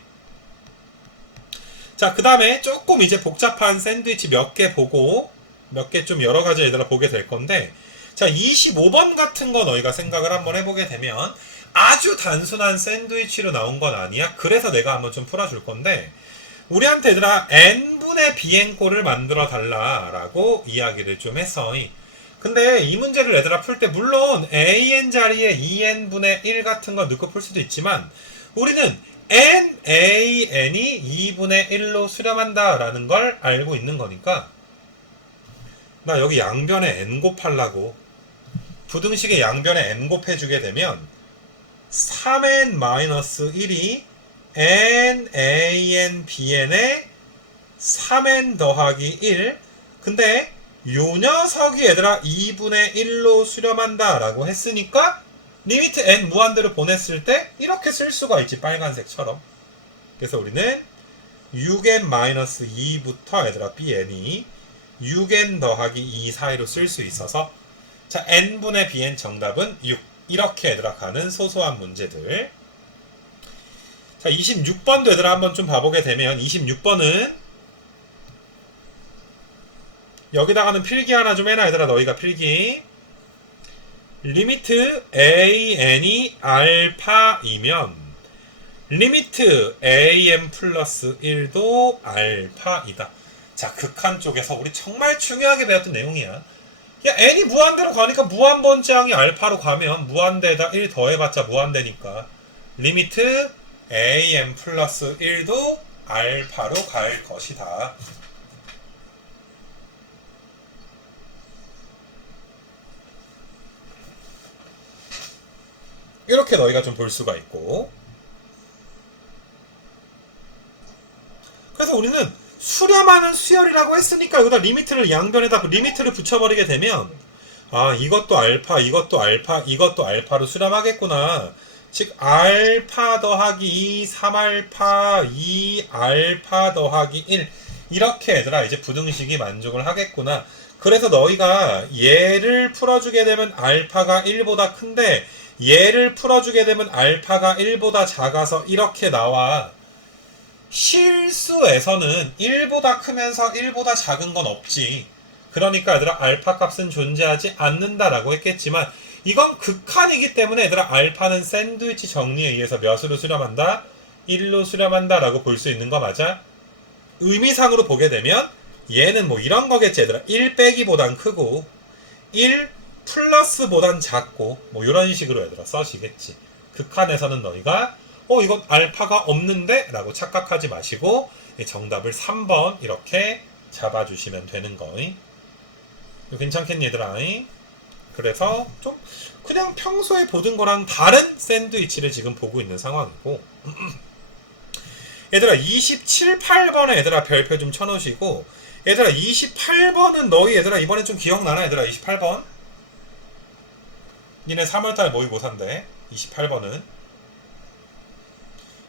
자, 그 다음에 조금 이제 복잡한 샌드위치 몇 개 보고 몇 개 좀 여러 가지 얘들아 보게 될 건데 자, 25번 같은 거 너희가 생각을 한번 해보게 되면 아주 단순한 샌드위치로 나온 건 아니야. 그래서 내가 한번 좀 풀어줄 건데 우리한테 얘들아 n분의 bn꼴을 만들어 달라라고 이야기를 좀 했어. 근데 이 문제를 얘들아 풀 때 물론 an 자리에 2n분의 1 같은 거 넣고 풀 수도 있지만 우리는 nan이 2분의 1로 수렴한다 라는 걸 알고 있는 거니까 나 여기 양변에 n 곱하려고 부등식의 양변에 n 곱해주게 되면 3n-1이 nan bn에 3n 더하기 1 근데 요 녀석이 얘들아 2분의 1로 수렴한다 라고 했으니까 리미트 n 무한대로 보냈을 때 이렇게 쓸 수가 있지 빨간색처럼. 그래서 우리는 6n-2부터 얘들아 bn이 6n 더하기 2 사이로 쓸 수 있어서 자 n분의 bn 정답은 6 이렇게 얘들아 가는 소소한 문제들. 자 26번도 얘들아 한번 좀 봐보게 되면 26번은 여기다가는 필기 하나 좀 해놔 얘들아 너희가 필기. 리미트 an이 알파이면 리미트 an 플러스 1도 알파이다. 자 극한 쪽에서 우리 정말 중요하게 배웠던 내용이야. 야 n이 무한대로 가니까 무한번째항이 알파로 가면 무한대에다 1 더해봤자 무한대니까 리미트 an 플러스 1도 알파로 갈 것이다. 이렇게 너희가 좀 볼 수가 있고 그래서 우리는 수렴하는 수열이라고 했으니까 여기다 리미트를 양변에다 그 리미트를 붙여버리게 되면 아 이것도 알파 이것도 알파 이것도 알파로 수렴하겠구나. 즉 알파 더하기 2 3알파 2알파 더하기 1 이렇게 얘들아 이제 부등식이 만족을 하겠구나. 그래서 너희가 얘를 풀어주게 되면 알파가 1보다 큰데 얘를 풀어주게 되면 알파가 1보다 작아서 이렇게 나와. 실수에서는 1보다 크면서 1보다 작은 건 없지. 그러니까 얘들아 알파 값은 존재하지 않는다라고 했겠지만 이건 극한이기 때문에 얘들아 알파는 샌드위치 정리에 의해서 몇으로 수렴한다? 1로 수렴한다 라고 볼 수 있는 거 맞아? 의미상으로 보게 되면 얘는 뭐 이런 거겠지 얘들아 1 빼기보단 크고 1 플러스보단 작고 뭐 이런 식으로 얘들아 써지겠지. 극한에서는 너희가 이건 알파가 없는데? 라고 착각하지 마시고 정답을 3번 이렇게 잡아주시면 되는 거이. 괜찮겠니 얘들아? 그래서 좀 그냥 평소에 보던 거랑 다른 샌드위치를 지금 보고 있는 상황이고 얘들아 27, 8번에 얘들아 별표 좀 쳐놓으시고 얘들아 28번은 너희 얘들아 이번에 좀 기억나나 얘들아 28번? 니네 3월달 모의고사인데 28번은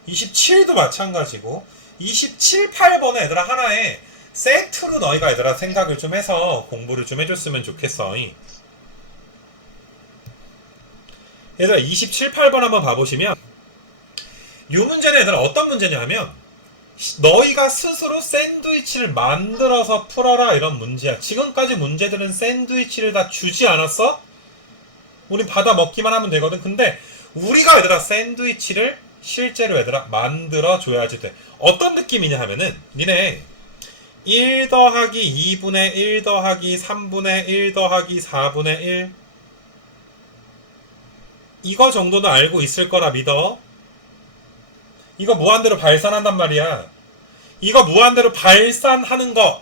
27도 마찬가지고 27, 8번에 얘들아 하나의 세트로 너희가 얘들아 생각을 좀 해서 공부를 좀 해줬으면 좋겠어. 얘들아 27, 8번 한번 봐보시면 이 문제는 얘들아 어떤 문제냐 하면 너희가 스스로 샌드위치를 만들어서 풀어라 이런 문제야. 지금까지 문제들은 샌드위치를 다 주지 않았어? 우린 받아 먹기만 하면 되거든. 근데 우리가 얘들아 샌드위치를 실제로 얘들아 만들어 줘야지 돼. 어떤 느낌이냐 하면은 니네 1 더하기 2분의 1 더하기 3분의 1 더하기 4분의 1 이거 정도는 알고 있을 거라 믿어. 이거 무한대로 발산한단 말이야. 이거 무한대로 발산하는 거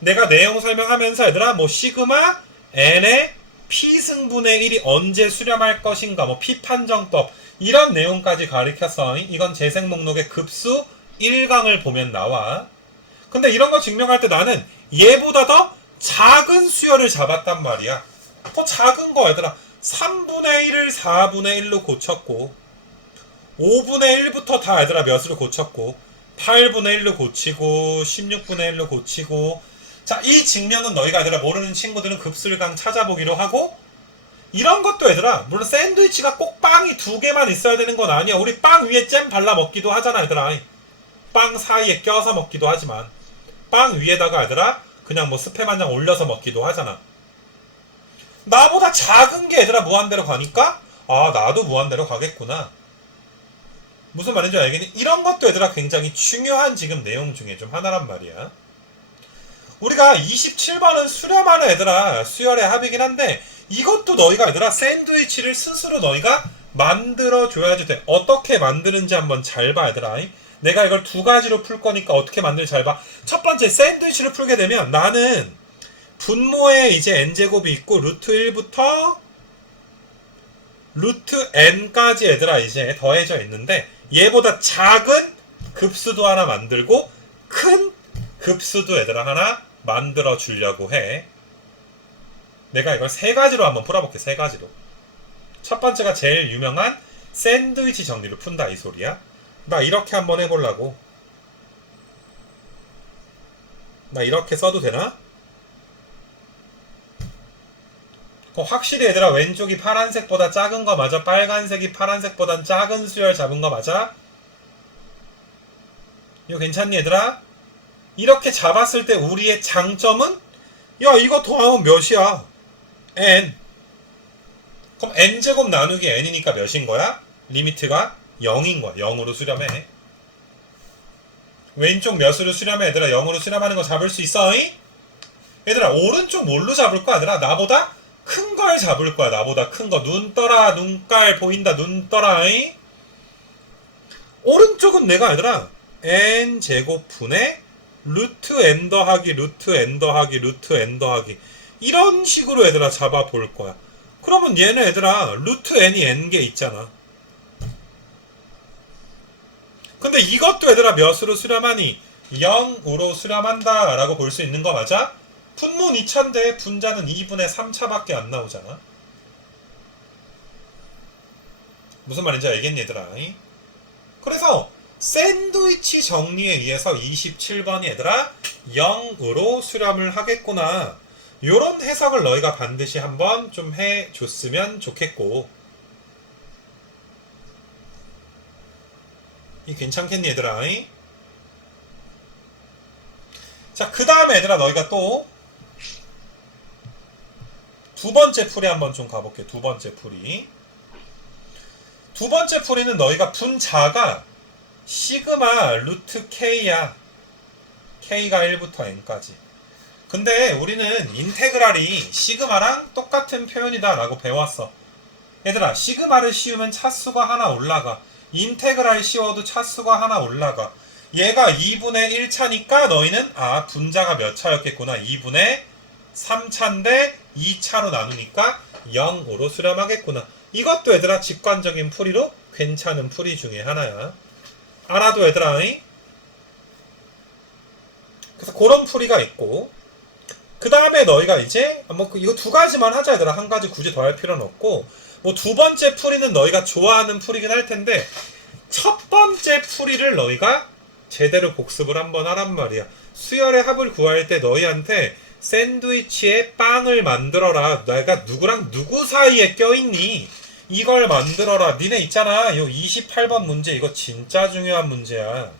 내가 내용 설명하면서 얘들아 뭐 시그마 n의 p승분의 1이 언제 수렴할 것인가 뭐 p판정법 이런 내용까지 가르쳤어. 이건 재생 목록의 급수 1강을 보면 나와. 근데 이런 거 증명할 때 나는 얘보다 더 작은 수열을 잡았단 말이야. 더 작은 거 얘들아 3분의 1을 4분의 1로 고쳤고 5분의 1부터 다 얘들아 몇으로 고쳤고 8분의 1로 고치고 16분의 1로 고치고 자, 이 증명은 너희가 얘들아 모르는 친구들은 급술강 찾아보기로 하고 이런 것도 얘들아 물론 샌드위치가 꼭 빵이 2개만 있어야 되는 건 아니야. 우리 빵 위에 잼 발라 먹기도 하잖아 얘들아. 빵 사이에 껴서 먹기도 하지만 빵 위에다가 얘들아 그냥 뭐 스팸 한 장 올려서 먹기도 하잖아. 나보다 작은 게 얘들아 무한대로 가니까 아 나도 무한대로 가겠구나. 무슨 말인지 알겠니? 이런 것도 얘들아 굉장히 중요한 지금 내용 중에 좀 하나란 말이야. 우리가 27번은 수렴하는 얘들아 수열의 합이긴 한데 이것도 너희가 얘들아 샌드위치를 스스로 너희가 만들어줘야지 돼. 어떻게 만드는지 한번 잘 봐 얘들아. 내가 이걸 2가지로 풀 거니까 어떻게 만드는지 잘 봐. 첫 번째 샌드위치를 풀게 되면 나는 분모에 이제 n제곱이 있고 루트 1부터 루트 n까지 얘들아 이제 더해져 있는데 얘보다 작은 급수도 하나 만들고 큰 급수도 얘들아 하나 만들어 주려고 해. 내가 이걸 3가지로 한번 풀어볼게. 3가지로. 첫 번째가 제일 유명한 샌드위치 정리를 푼다 이 소리야. 나 이렇게 한번 해보려고. 나 이렇게 써도 되나? 확실히 얘들아 왼쪽이 파란색보다 작은 거 맞아? 빨간색이 파란색보다 작은 수열 잡은 거 맞아? 이거 괜찮니 얘들아? 이렇게 잡았을 때 우리의 장점은 야 이거 더하면 몇이야? n. 그럼 n제곱 나누기 n이니까 몇인 거야? 리미트가 0인 거야. 0으로 수렴해. 왼쪽 몇으로 수렴해 얘들아? 0으로 수렴하는 거 잡을 수 있어? 얘들아 오른쪽 뭘로 잡을 거야 얘들아? 나보다 큰 걸 잡을 거야. 나보다 큰 거. 눈 떠라. 눈깔 보인다. 눈 떠라. 오른쪽은 내가 얘들아 n제곱분의 루트 n 더하기 루트 n 더하기 루트 n 더하기 이런 식으로 얘들아 잡아볼 거야. 그러면 얘는 얘들아 루트 n이 n개 있잖아. 근데 이것도 얘들아 몇으로 수렴하니? 0으로 수렴한다 라고 볼 수 있는 거 맞아? 분모 2차인데 분자는 2분의 3차밖에 안 나오잖아. 무슨 말인지 알겠니 얘들아? 그래서 샌드위치 정리에 의해서 27번이 얘들아 0으로 수렴을 하겠구나. 요런 해석을 너희가 반드시 한번 좀 해줬으면 좋겠고. 이 괜찮겠니 얘들아? 자, 그 다음에 얘들아 너희가 또 두 번째 풀이 한번 좀 가볼게. 두 번째 풀이. 두 번째 풀이는 너희가 분자가 시그마 루트 K야. K가 1부터 N까지. 근데 우리는 인테그랄이 시그마랑 똑같은 표현이다 라고 배웠어. 얘들아, 시그마를 씌우면 차수가 하나 올라가. 인테그랄 씌워도 차수가 하나 올라가. 얘가 2분의 1차니까 너희는 분자가 몇 차였겠구나. 2분의 3차인데 2차로 나누니까 0으로 수렴하겠구나. 이것도 얘들아 직관적인 풀이로 괜찮은 풀이 중에 하나야. 알아도 얘들아. 그래서 그런 풀이가 있고, 그 다음에 너희가 이제 이거 두 가지만 하자 얘들아. 한 가지 굳이 더 할 필요는 없고, 두 번째 풀이는 너희가 좋아하는 풀이긴 할 텐데, 첫 번째 풀이를 너희가 제대로 복습을 한번 하란 말이야. 수열의 합을 구할 때 너희한테 샌드위치에 빵을 만들어라. 내가 누구랑 누구 사이에 껴있니? 이걸 만들어라. 니네 있잖아. 이 28번 문제 이거 진짜 중요한 문제야.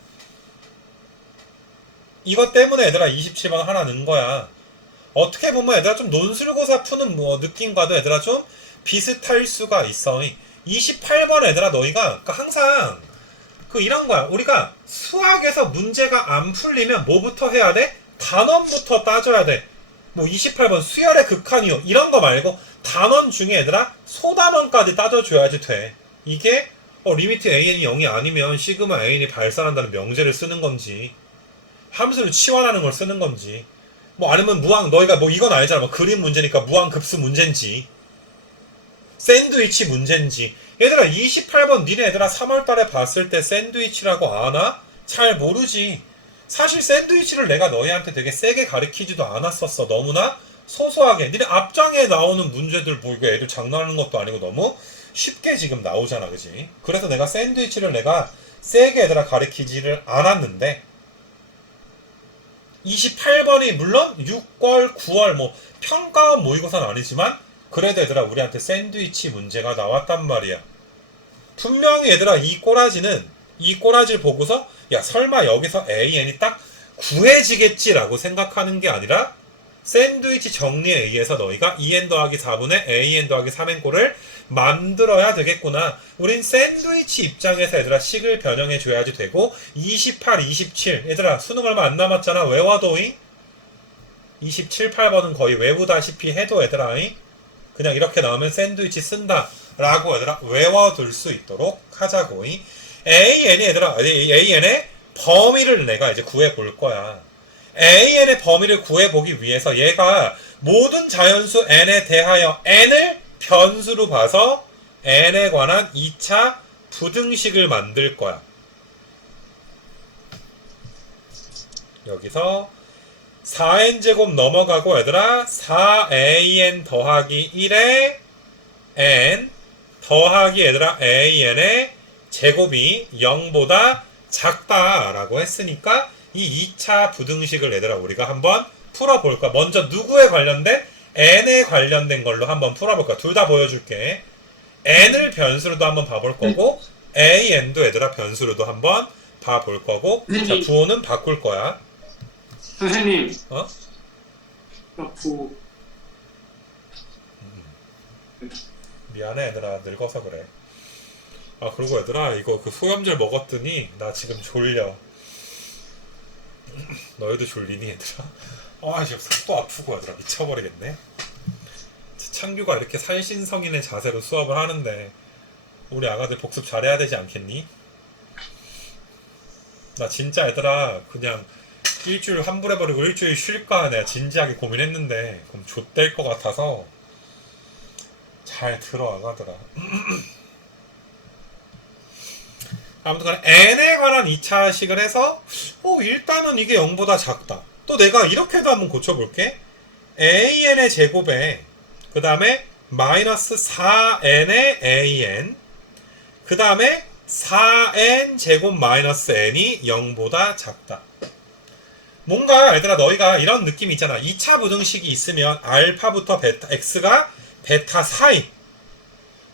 이것 때문에 얘들아 27번 하나 넣은 거야. 어떻게 보면 얘들아 좀 논술고사 푸는 느낌과도 얘들아 좀 비슷할 수가 있어. 28번 얘들아 너희가 항상 이런 거야. 우리가 수학에서 문제가 안 풀리면 뭐부터 해야 돼? 단원부터 따져야 돼. 28번 수열의 극한이요. 이런 거 말고 단원 중에 얘들아 소단원까지 따져줘야지 돼. 이게 리미트 AN이 0이 아니면 시그마 AN이 발산한다는 명제를 쓰는 건지, 함수를 치환하는 걸 쓰는 건지, 아니면 무한, 너희가 이건 알잖아. 그림 문제니까 무한급수 문제인지, 샌드위치 문제인지. 얘들아 28번 니네 얘들아 3월달에 봤을 때 샌드위치라고 아나? 잘 모르지. 사실 샌드위치를 내가 너희한테 되게 세게 가르치지도 않았었어. 너무나 소소하게. 니네 앞장에 나오는 문제들 이거 애들 장난하는 것도 아니고 너무 쉽게 지금 나오잖아. 그지? 그래서 내가 샌드위치를 내가 세게 얘들아 가르치지를 않았는데, 28번이 물론 6월, 9월 평가원 모의고사는 아니지만 그래도 얘들아 우리한테 샌드위치 문제가 나왔단 말이야. 분명히 얘들아 이 꼬라지를 보고서 야 설마 여기서 AN이 딱 구해지겠지라고 생각하는 게 아니라 샌드위치 정리에 의해서 너희가 2n 더하기 4분의 AN 더하기 3n꼴을 만들어야 되겠구나. 우린 샌드위치 입장에서 얘들아 식을 변형해 줘야지 되고, 28, 27 얘들아 수능 얼마 안 남았잖아. 외워도잉? 27, 8번은 거의 외우다시피 해도 얘들아 그냥 이렇게 나오면 샌드위치 쓴다 라고 얘들아 외워둘 수 있도록 하자고. AN이 얘들아 AN의 범위를 내가 이제 구해볼 거야. AN의 범위를 구해보기 위해서 얘가 모든 자연수 n에 대하여 n을 변수로 봐서 n에 관한 2차 부등식을 만들 거야. 여기서 4n제곱 넘어가고 얘들아 4an 더하기 1에 n 더하기 얘들아 an의 제곱이 0보다 작다라고 했으니까 이 2차 부등식을 얘들아 우리가 한번 풀어볼까. 먼저 누구에 관련된? n에 관련된 걸로 한번 풀어볼까. 둘 다 보여줄게. n을 변수로도 한번 봐볼 거고, an도 얘들아 변수로도 한번 봐볼 거고. 자, 부호는 바꿀 거야. 선생님. 미안해 얘들아 늙어서 그래. 그리고 얘들아 이거 소염제 먹었더니 나 지금 졸려. 너희도 졸리니 얘들아? 지금 속도 아프고 얘들아 미쳐버리겠네. 창규가 이렇게 살신성인의 자세로 수업을 하는데 우리 아가들 복습 잘해야 되지 않겠니? 나 진짜 얘들아 그냥 일주일 환불해버리고 일주일 쉴까 내가 진지하게 고민했는데 그럼 좆될 것 같아서 잘 들어 아가들아. 아무튼간에 n에 관한 2차식을 해서 일단은 이게 0보다 작다. 또 내가 이렇게도 한번 고쳐볼게. an의 제곱에 그 다음에 마이너스 4n의 an 그 다음에 4n 제곱 마이너스 n이 0보다 작다. 뭔가 얘들아 너희가 이런 느낌이 있잖아. 2차 부등식이 있으면 알파부터 베타 x가 베타 사이,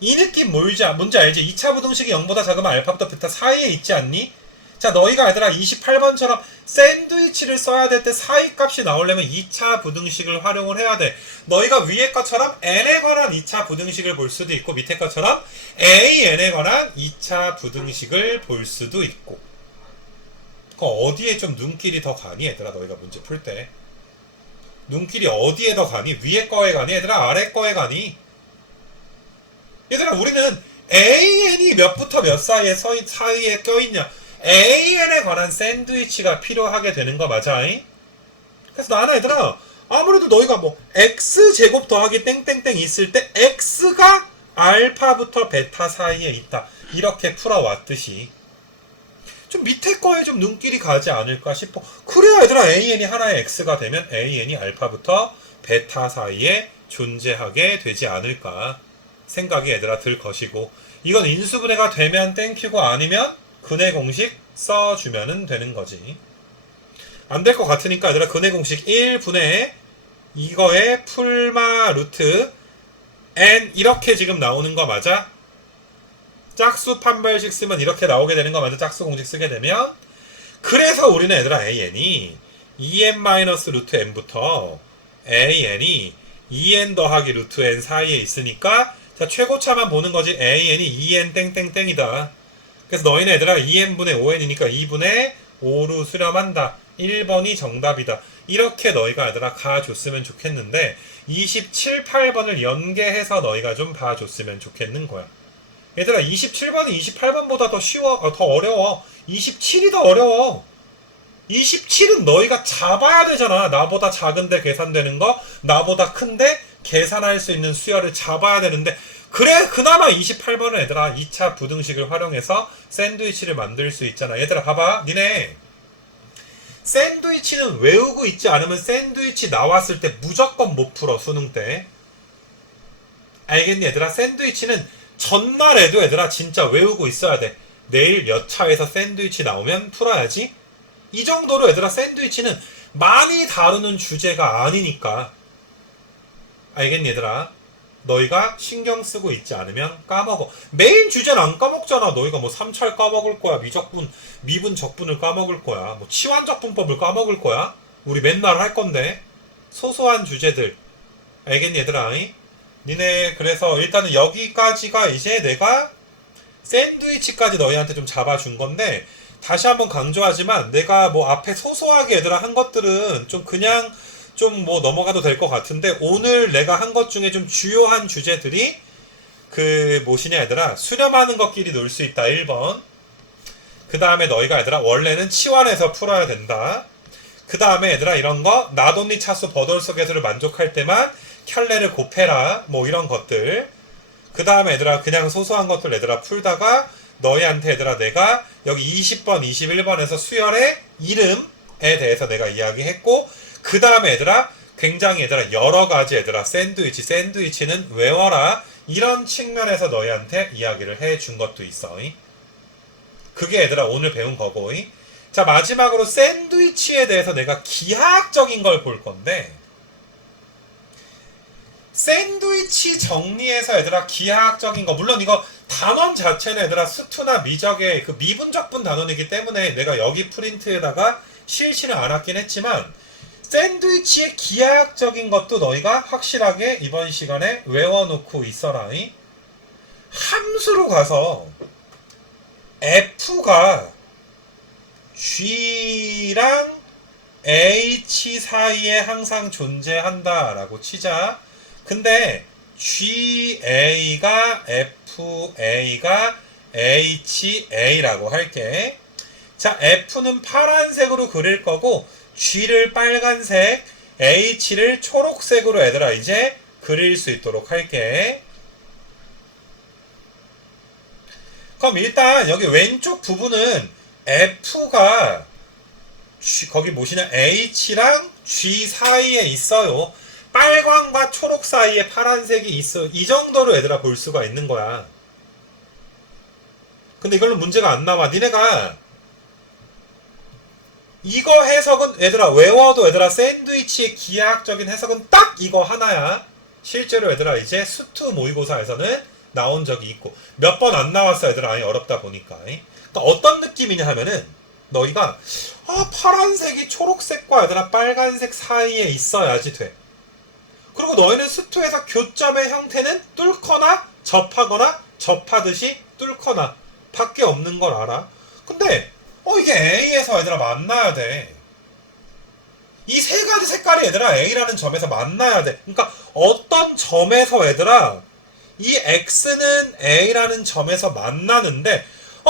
이 느낌 뭔지 알지? 2차 부등식이 0보다 작으면 알파부터 베타 사이에 있지 않니? 자, 너희가 얘들아 28번처럼 샌드위치를 써야 될 때 사이 값이 나오려면 2차 부등식을 활용을 해야 돼. 너희가 위에 것처럼 n에 관한 2차 부등식을 볼 수도 있고 밑에 것처럼 an에 관한 2차 부등식을 볼 수도 있고. 어디에 좀 눈길이 더 가니 얘들아 너희가 문제 풀 때? 눈길이 어디에 더 가니? 위에 거에 가니? 얘들아 아래 거에 가니? 얘들아 우리는 AN이 몇부터 몇 사이에 껴있냐? AN에 관한 샌드위치가 필요하게 되는 거 맞아? 잉? 그래서 나는 얘들아 아무래도 너희가 뭐 X제곱 더하기 땡땡땡 있을 때 X가 알파부터 베타 사이에 있다 이렇게 풀어왔듯이 좀 밑에 거에 좀 눈길이 가지 않을까 싶어. 그래야 얘들아 AN이 하나의 X가 되면 AN이 알파부터 베타 사이에 존재하게 되지 않을까 생각이 얘들아 들 것이고, 이건 인수분해가 되면 땡큐고 아니면 근해 공식 써주면 되는 거지. 안 될 것 같으니까 얘들아 근해 공식 1분의 이거의 풀마 루트 n 이렇게 지금 나오는 거 맞아? 짝수 판별식 쓰면 이렇게 나오게 되는 거 맞아? 짝수 공식 쓰게 되면. 그래서 우리는 얘들아 AN이 2n 루트 n부터 AN이 2n 더하기 루트 n 사이에 있으니까 자 최고차만 보는 거지. AN이 2n 땡땡땡이다. 그래서 너희는 얘들아 2n분의 5n이니까 2분의 5로 수렴한다. 1번이 정답이다. 이렇게 너희가 얘들아 가줬으면 좋겠는데 27, 8번을 연계해서 너희가 좀 봐줬으면 좋겠는 거야. 얘들아 27번이 28번보다 더 쉬워, 더 어려워. 27이 더 어려워. 27은 너희가 잡아야 되잖아. 나보다 작은데 계산되는 거, 나보다 큰데 계산할 수 있는 수열을 잡아야 되는데, 그래 그나마 28번은 얘들아 2차 부등식을 활용해서 샌드위치를 만들 수 있잖아. 얘들아 봐봐. 니네 샌드위치는 외우고 있지 않으면 샌드위치 나왔을 때 무조건 못 풀어. 수능 때 알겠니 얘들아? 샌드위치는 전날에도 얘들아 진짜 외우고 있어야 돼. 내일 여차에서 샌드위치 나오면 풀어야지. 이 정도로 얘들아 샌드위치는 많이 다루는 주제가 아니니까. 알겠니 얘들아? 너희가 신경 쓰고 있지 않으면 까먹어. 메인 주제는 안 까먹잖아. 너희가 뭐 삼찰 까먹을 거야, 미적분, 미분 적분을 까먹을 거야, 뭐 치환적분법을 까먹을 거야. 우리 맨날 할 건데 소소한 주제들. 알겠니 얘들아? 니네 그래서 일단은 여기까지가 이제 내가 샌드위치까지 너희한테 좀 잡아준 건데, 다시 한번 강조하지만 내가 뭐 앞에 소소하게 얘들아 한 것들은 좀 그냥 좀 뭐 넘어가도 될 것 같은데, 오늘 내가 한 것 중에 좀 주요한 주제들이 그 뭐시냐 얘들아 수렴하는 것끼리 놀 수 있다 1번. 그 다음에 너희가 얘들아 원래는 치환해서 풀어야 된다. 그 다음에 얘들아 이런 거 나돈니 차수 버돌서 계수를 만족할 때만 켤레를 곱해라 뭐 이런 것들. 그 다음에 얘들아 그냥 소소한 것들 얘들아 풀다가 너희한테 얘들아 내가 여기 20번 21번에서 수열의 이름에 대해서 내가 이야기했고, 그 다음에 얘들아 굉장히 얘들아 여러가지 얘들아 샌드위치는 외워라 이런 측면에서 너희한테 이야기를 해준 것도 있어. 그게 얘들아 오늘 배운 거고. 자 마지막으로 샌드위치에 대해서 내가 기하학적인 걸 볼 건데, 샌드위치 정리해서 얘들아 기하학적인 거, 물론 이거 단원 자체는 얘들아 수투나 미적의 그 미분적분 단원이기 때문에 내가 여기 프린트에다가 실시를 안 했긴 했지만, 샌드위치의 기하학적인 것도 너희가 확실하게 이번 시간에 외워놓고 있어라. 함수로 가서 F가 G랑 H 사이에 항상 존재한다 라고 치자. 근데 GA가 FA가 HA라고 할게. 자, F는 파란색으로 그릴 거고 G를 빨간색, H를 초록색으로 얘들아 이제 그릴 수 있도록 할게. 그럼 일단 여기 왼쪽 부분은 F가 거기 뭐시냐 H랑 G 사이에 있어요. 빨강과 초록 사이에 파란색이 있어. 이 정도로 얘들아 볼 수가 있는 거야. 근데 이걸로 문제가 안 나와. 니네가 이거 해석은 얘들아 외워도 얘들아 샌드위치의 기하학적인 해석은 딱 이거 하나야. 실제로 얘들아 이제 수투 모의고사에서는 나온 적이 있고 몇 번 안 나왔어 얘들아. 어렵다 보니까. 그러니까 어떤 느낌이냐 하면은 너희가 파란색이 초록색과 얘들아 빨간색 사이에 있어야지 돼. 그리고 너희는 수투에서 교점의 형태는 뚫거나 접하거나 접하듯이 뚫거나 밖에 없는 걸 알아. 근데 이게 A에서 얘들아 만나야 돼. 이 세 가지 색깔이 얘들아 A라는 점에서 만나야 돼. 그러니까 어떤 점에서 얘들아 이 X는 A라는 점에서 만나는데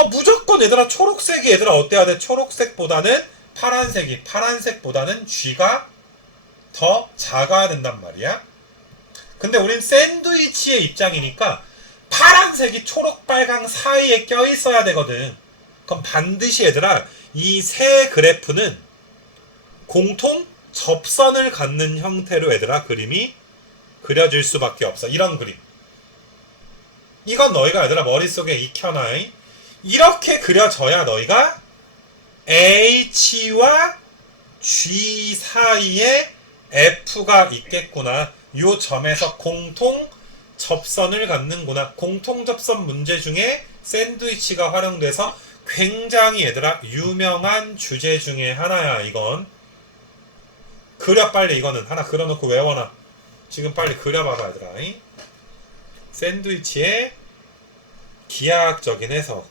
무조건 얘들아 초록색이 얘들아 어때야 돼? 초록색보다는 파란색보다는 G가 더 작아야 된단 말이야. 근데 우린 샌드위치의 입장이니까 파란색이 초록 빨강 사이에 껴있어야 되거든. 그럼 반드시 얘들아 이 세 그래프는 공통 접선을 갖는 형태로 얘들아 그림이 그려질 수밖에 없어. 이런 그림. 이건 너희가 얘들아 머릿속에 익혀놔. 이렇게 그려져야 너희가 H와 G 사이에 F가 있겠구나. 요 점에서 공통 접선을 갖는구나. 공통 접선 문제 중에 샌드위치가 활용돼서 굉장히 얘들아 유명한 주제 중에 하나야. 이건 그려 빨리. 이거는 하나 그려놓고 외워놔. 지금 빨리 그려봐봐 얘들아. 샌드위치의 기하학적인 해석.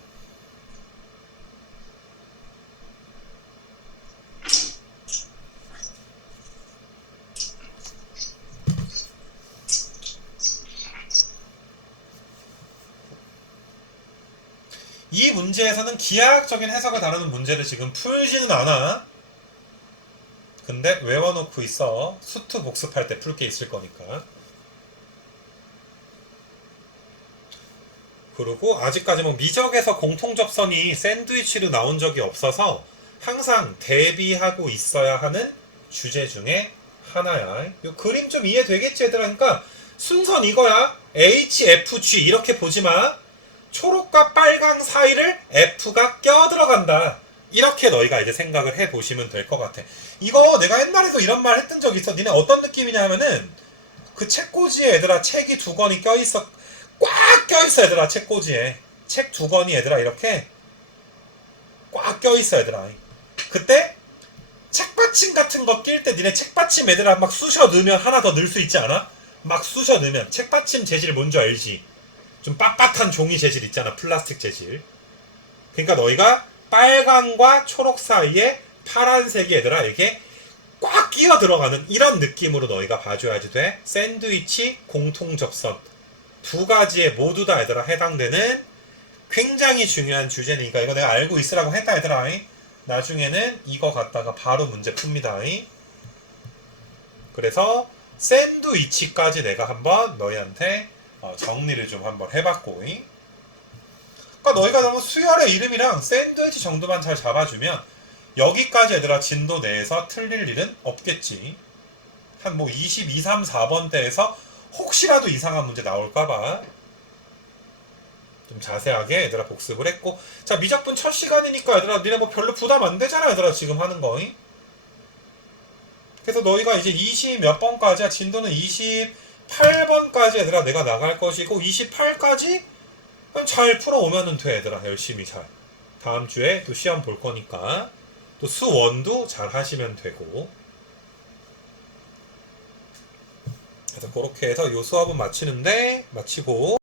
이 문제에서는 기하학적인 해석을 다루는 문제를 지금 풀지는 않아. 근데 외워놓고 있어. 수트 복습할 때 풀 게 있을 거니까. 그리고 아직까지 뭐 미적에서 공통접선이 샌드위치로 나온 적이 없어서 항상 대비하고 있어야 하는 주제 중에 하나야. 요 그림 좀 이해되겠지 얘들아? 그러니까 순서는 이거야. H, F, G 이렇게 보지 마. 초록과 빨강 사이를 F가 껴들어간다. 이렇게 너희가 이제 생각을 해보시면 될 것 같아. 이거 내가 옛날에도 이런 말 했던 적 있어. 니네 어떤 느낌이냐 하면은 그 책꽂이에 얘들아 책이 두 권이 껴있어. 꽉 껴있어 얘들아. 책꽂이에 책 두 권이 얘들아 이렇게 꽉 껴있어 얘들아. 그때 책받침 같은 거 낄 때 니네 책받침 얘들아 막 쑤셔 넣으면 하나 더 넣을 수 있지 않아? 막 쑤셔 넣으면 책받침 재질 뭔지 알지? 좀 빳빳한 종이 재질 있잖아. 플라스틱 재질. 그러니까 너희가 빨강과 초록 사이에 파란색이 얘들아 이렇게 꽉 끼어 들어가는 이런 느낌으로 너희가 봐줘야지 돼. 샌드위치 공통접선 두 가지에 모두 다 얘들아 해당되는 굉장히 중요한 주제니까 이거 내가 알고 있으라고 했다 얘들아. 나중에는 이거 갖다가 바로 문제 풉니다. 그래서 샌드위치까지 내가 한번 너희한테 정리를 좀 한번 해봤고. 그러니까 너희가 너무 수열의 이름이랑 샌드위치 정도만 잘 잡아주면 여기까지 얘들아 진도 내에서 틀릴 일은 없겠지. 한 뭐 22, 3, 4번대에서 혹시라도 이상한 문제 나올까봐 좀 자세하게 얘들아 복습을 했고. 자 미적분 첫 시간이니까 얘들아 니네 뭐 별로 부담 안 되잖아 얘들아 지금 하는 거. 그래서 너희가 이제 20 몇 번까지야. 진도는 28번까지 얘들아 내가 나갈 것이고 28까지 잘 풀어오면 돼 얘들아. 열심히 잘. 다음 주에 또 시험 볼 거니까 또 수원도 잘 하시면 되고. 그래서 그렇게 해서 요 수업은 마치고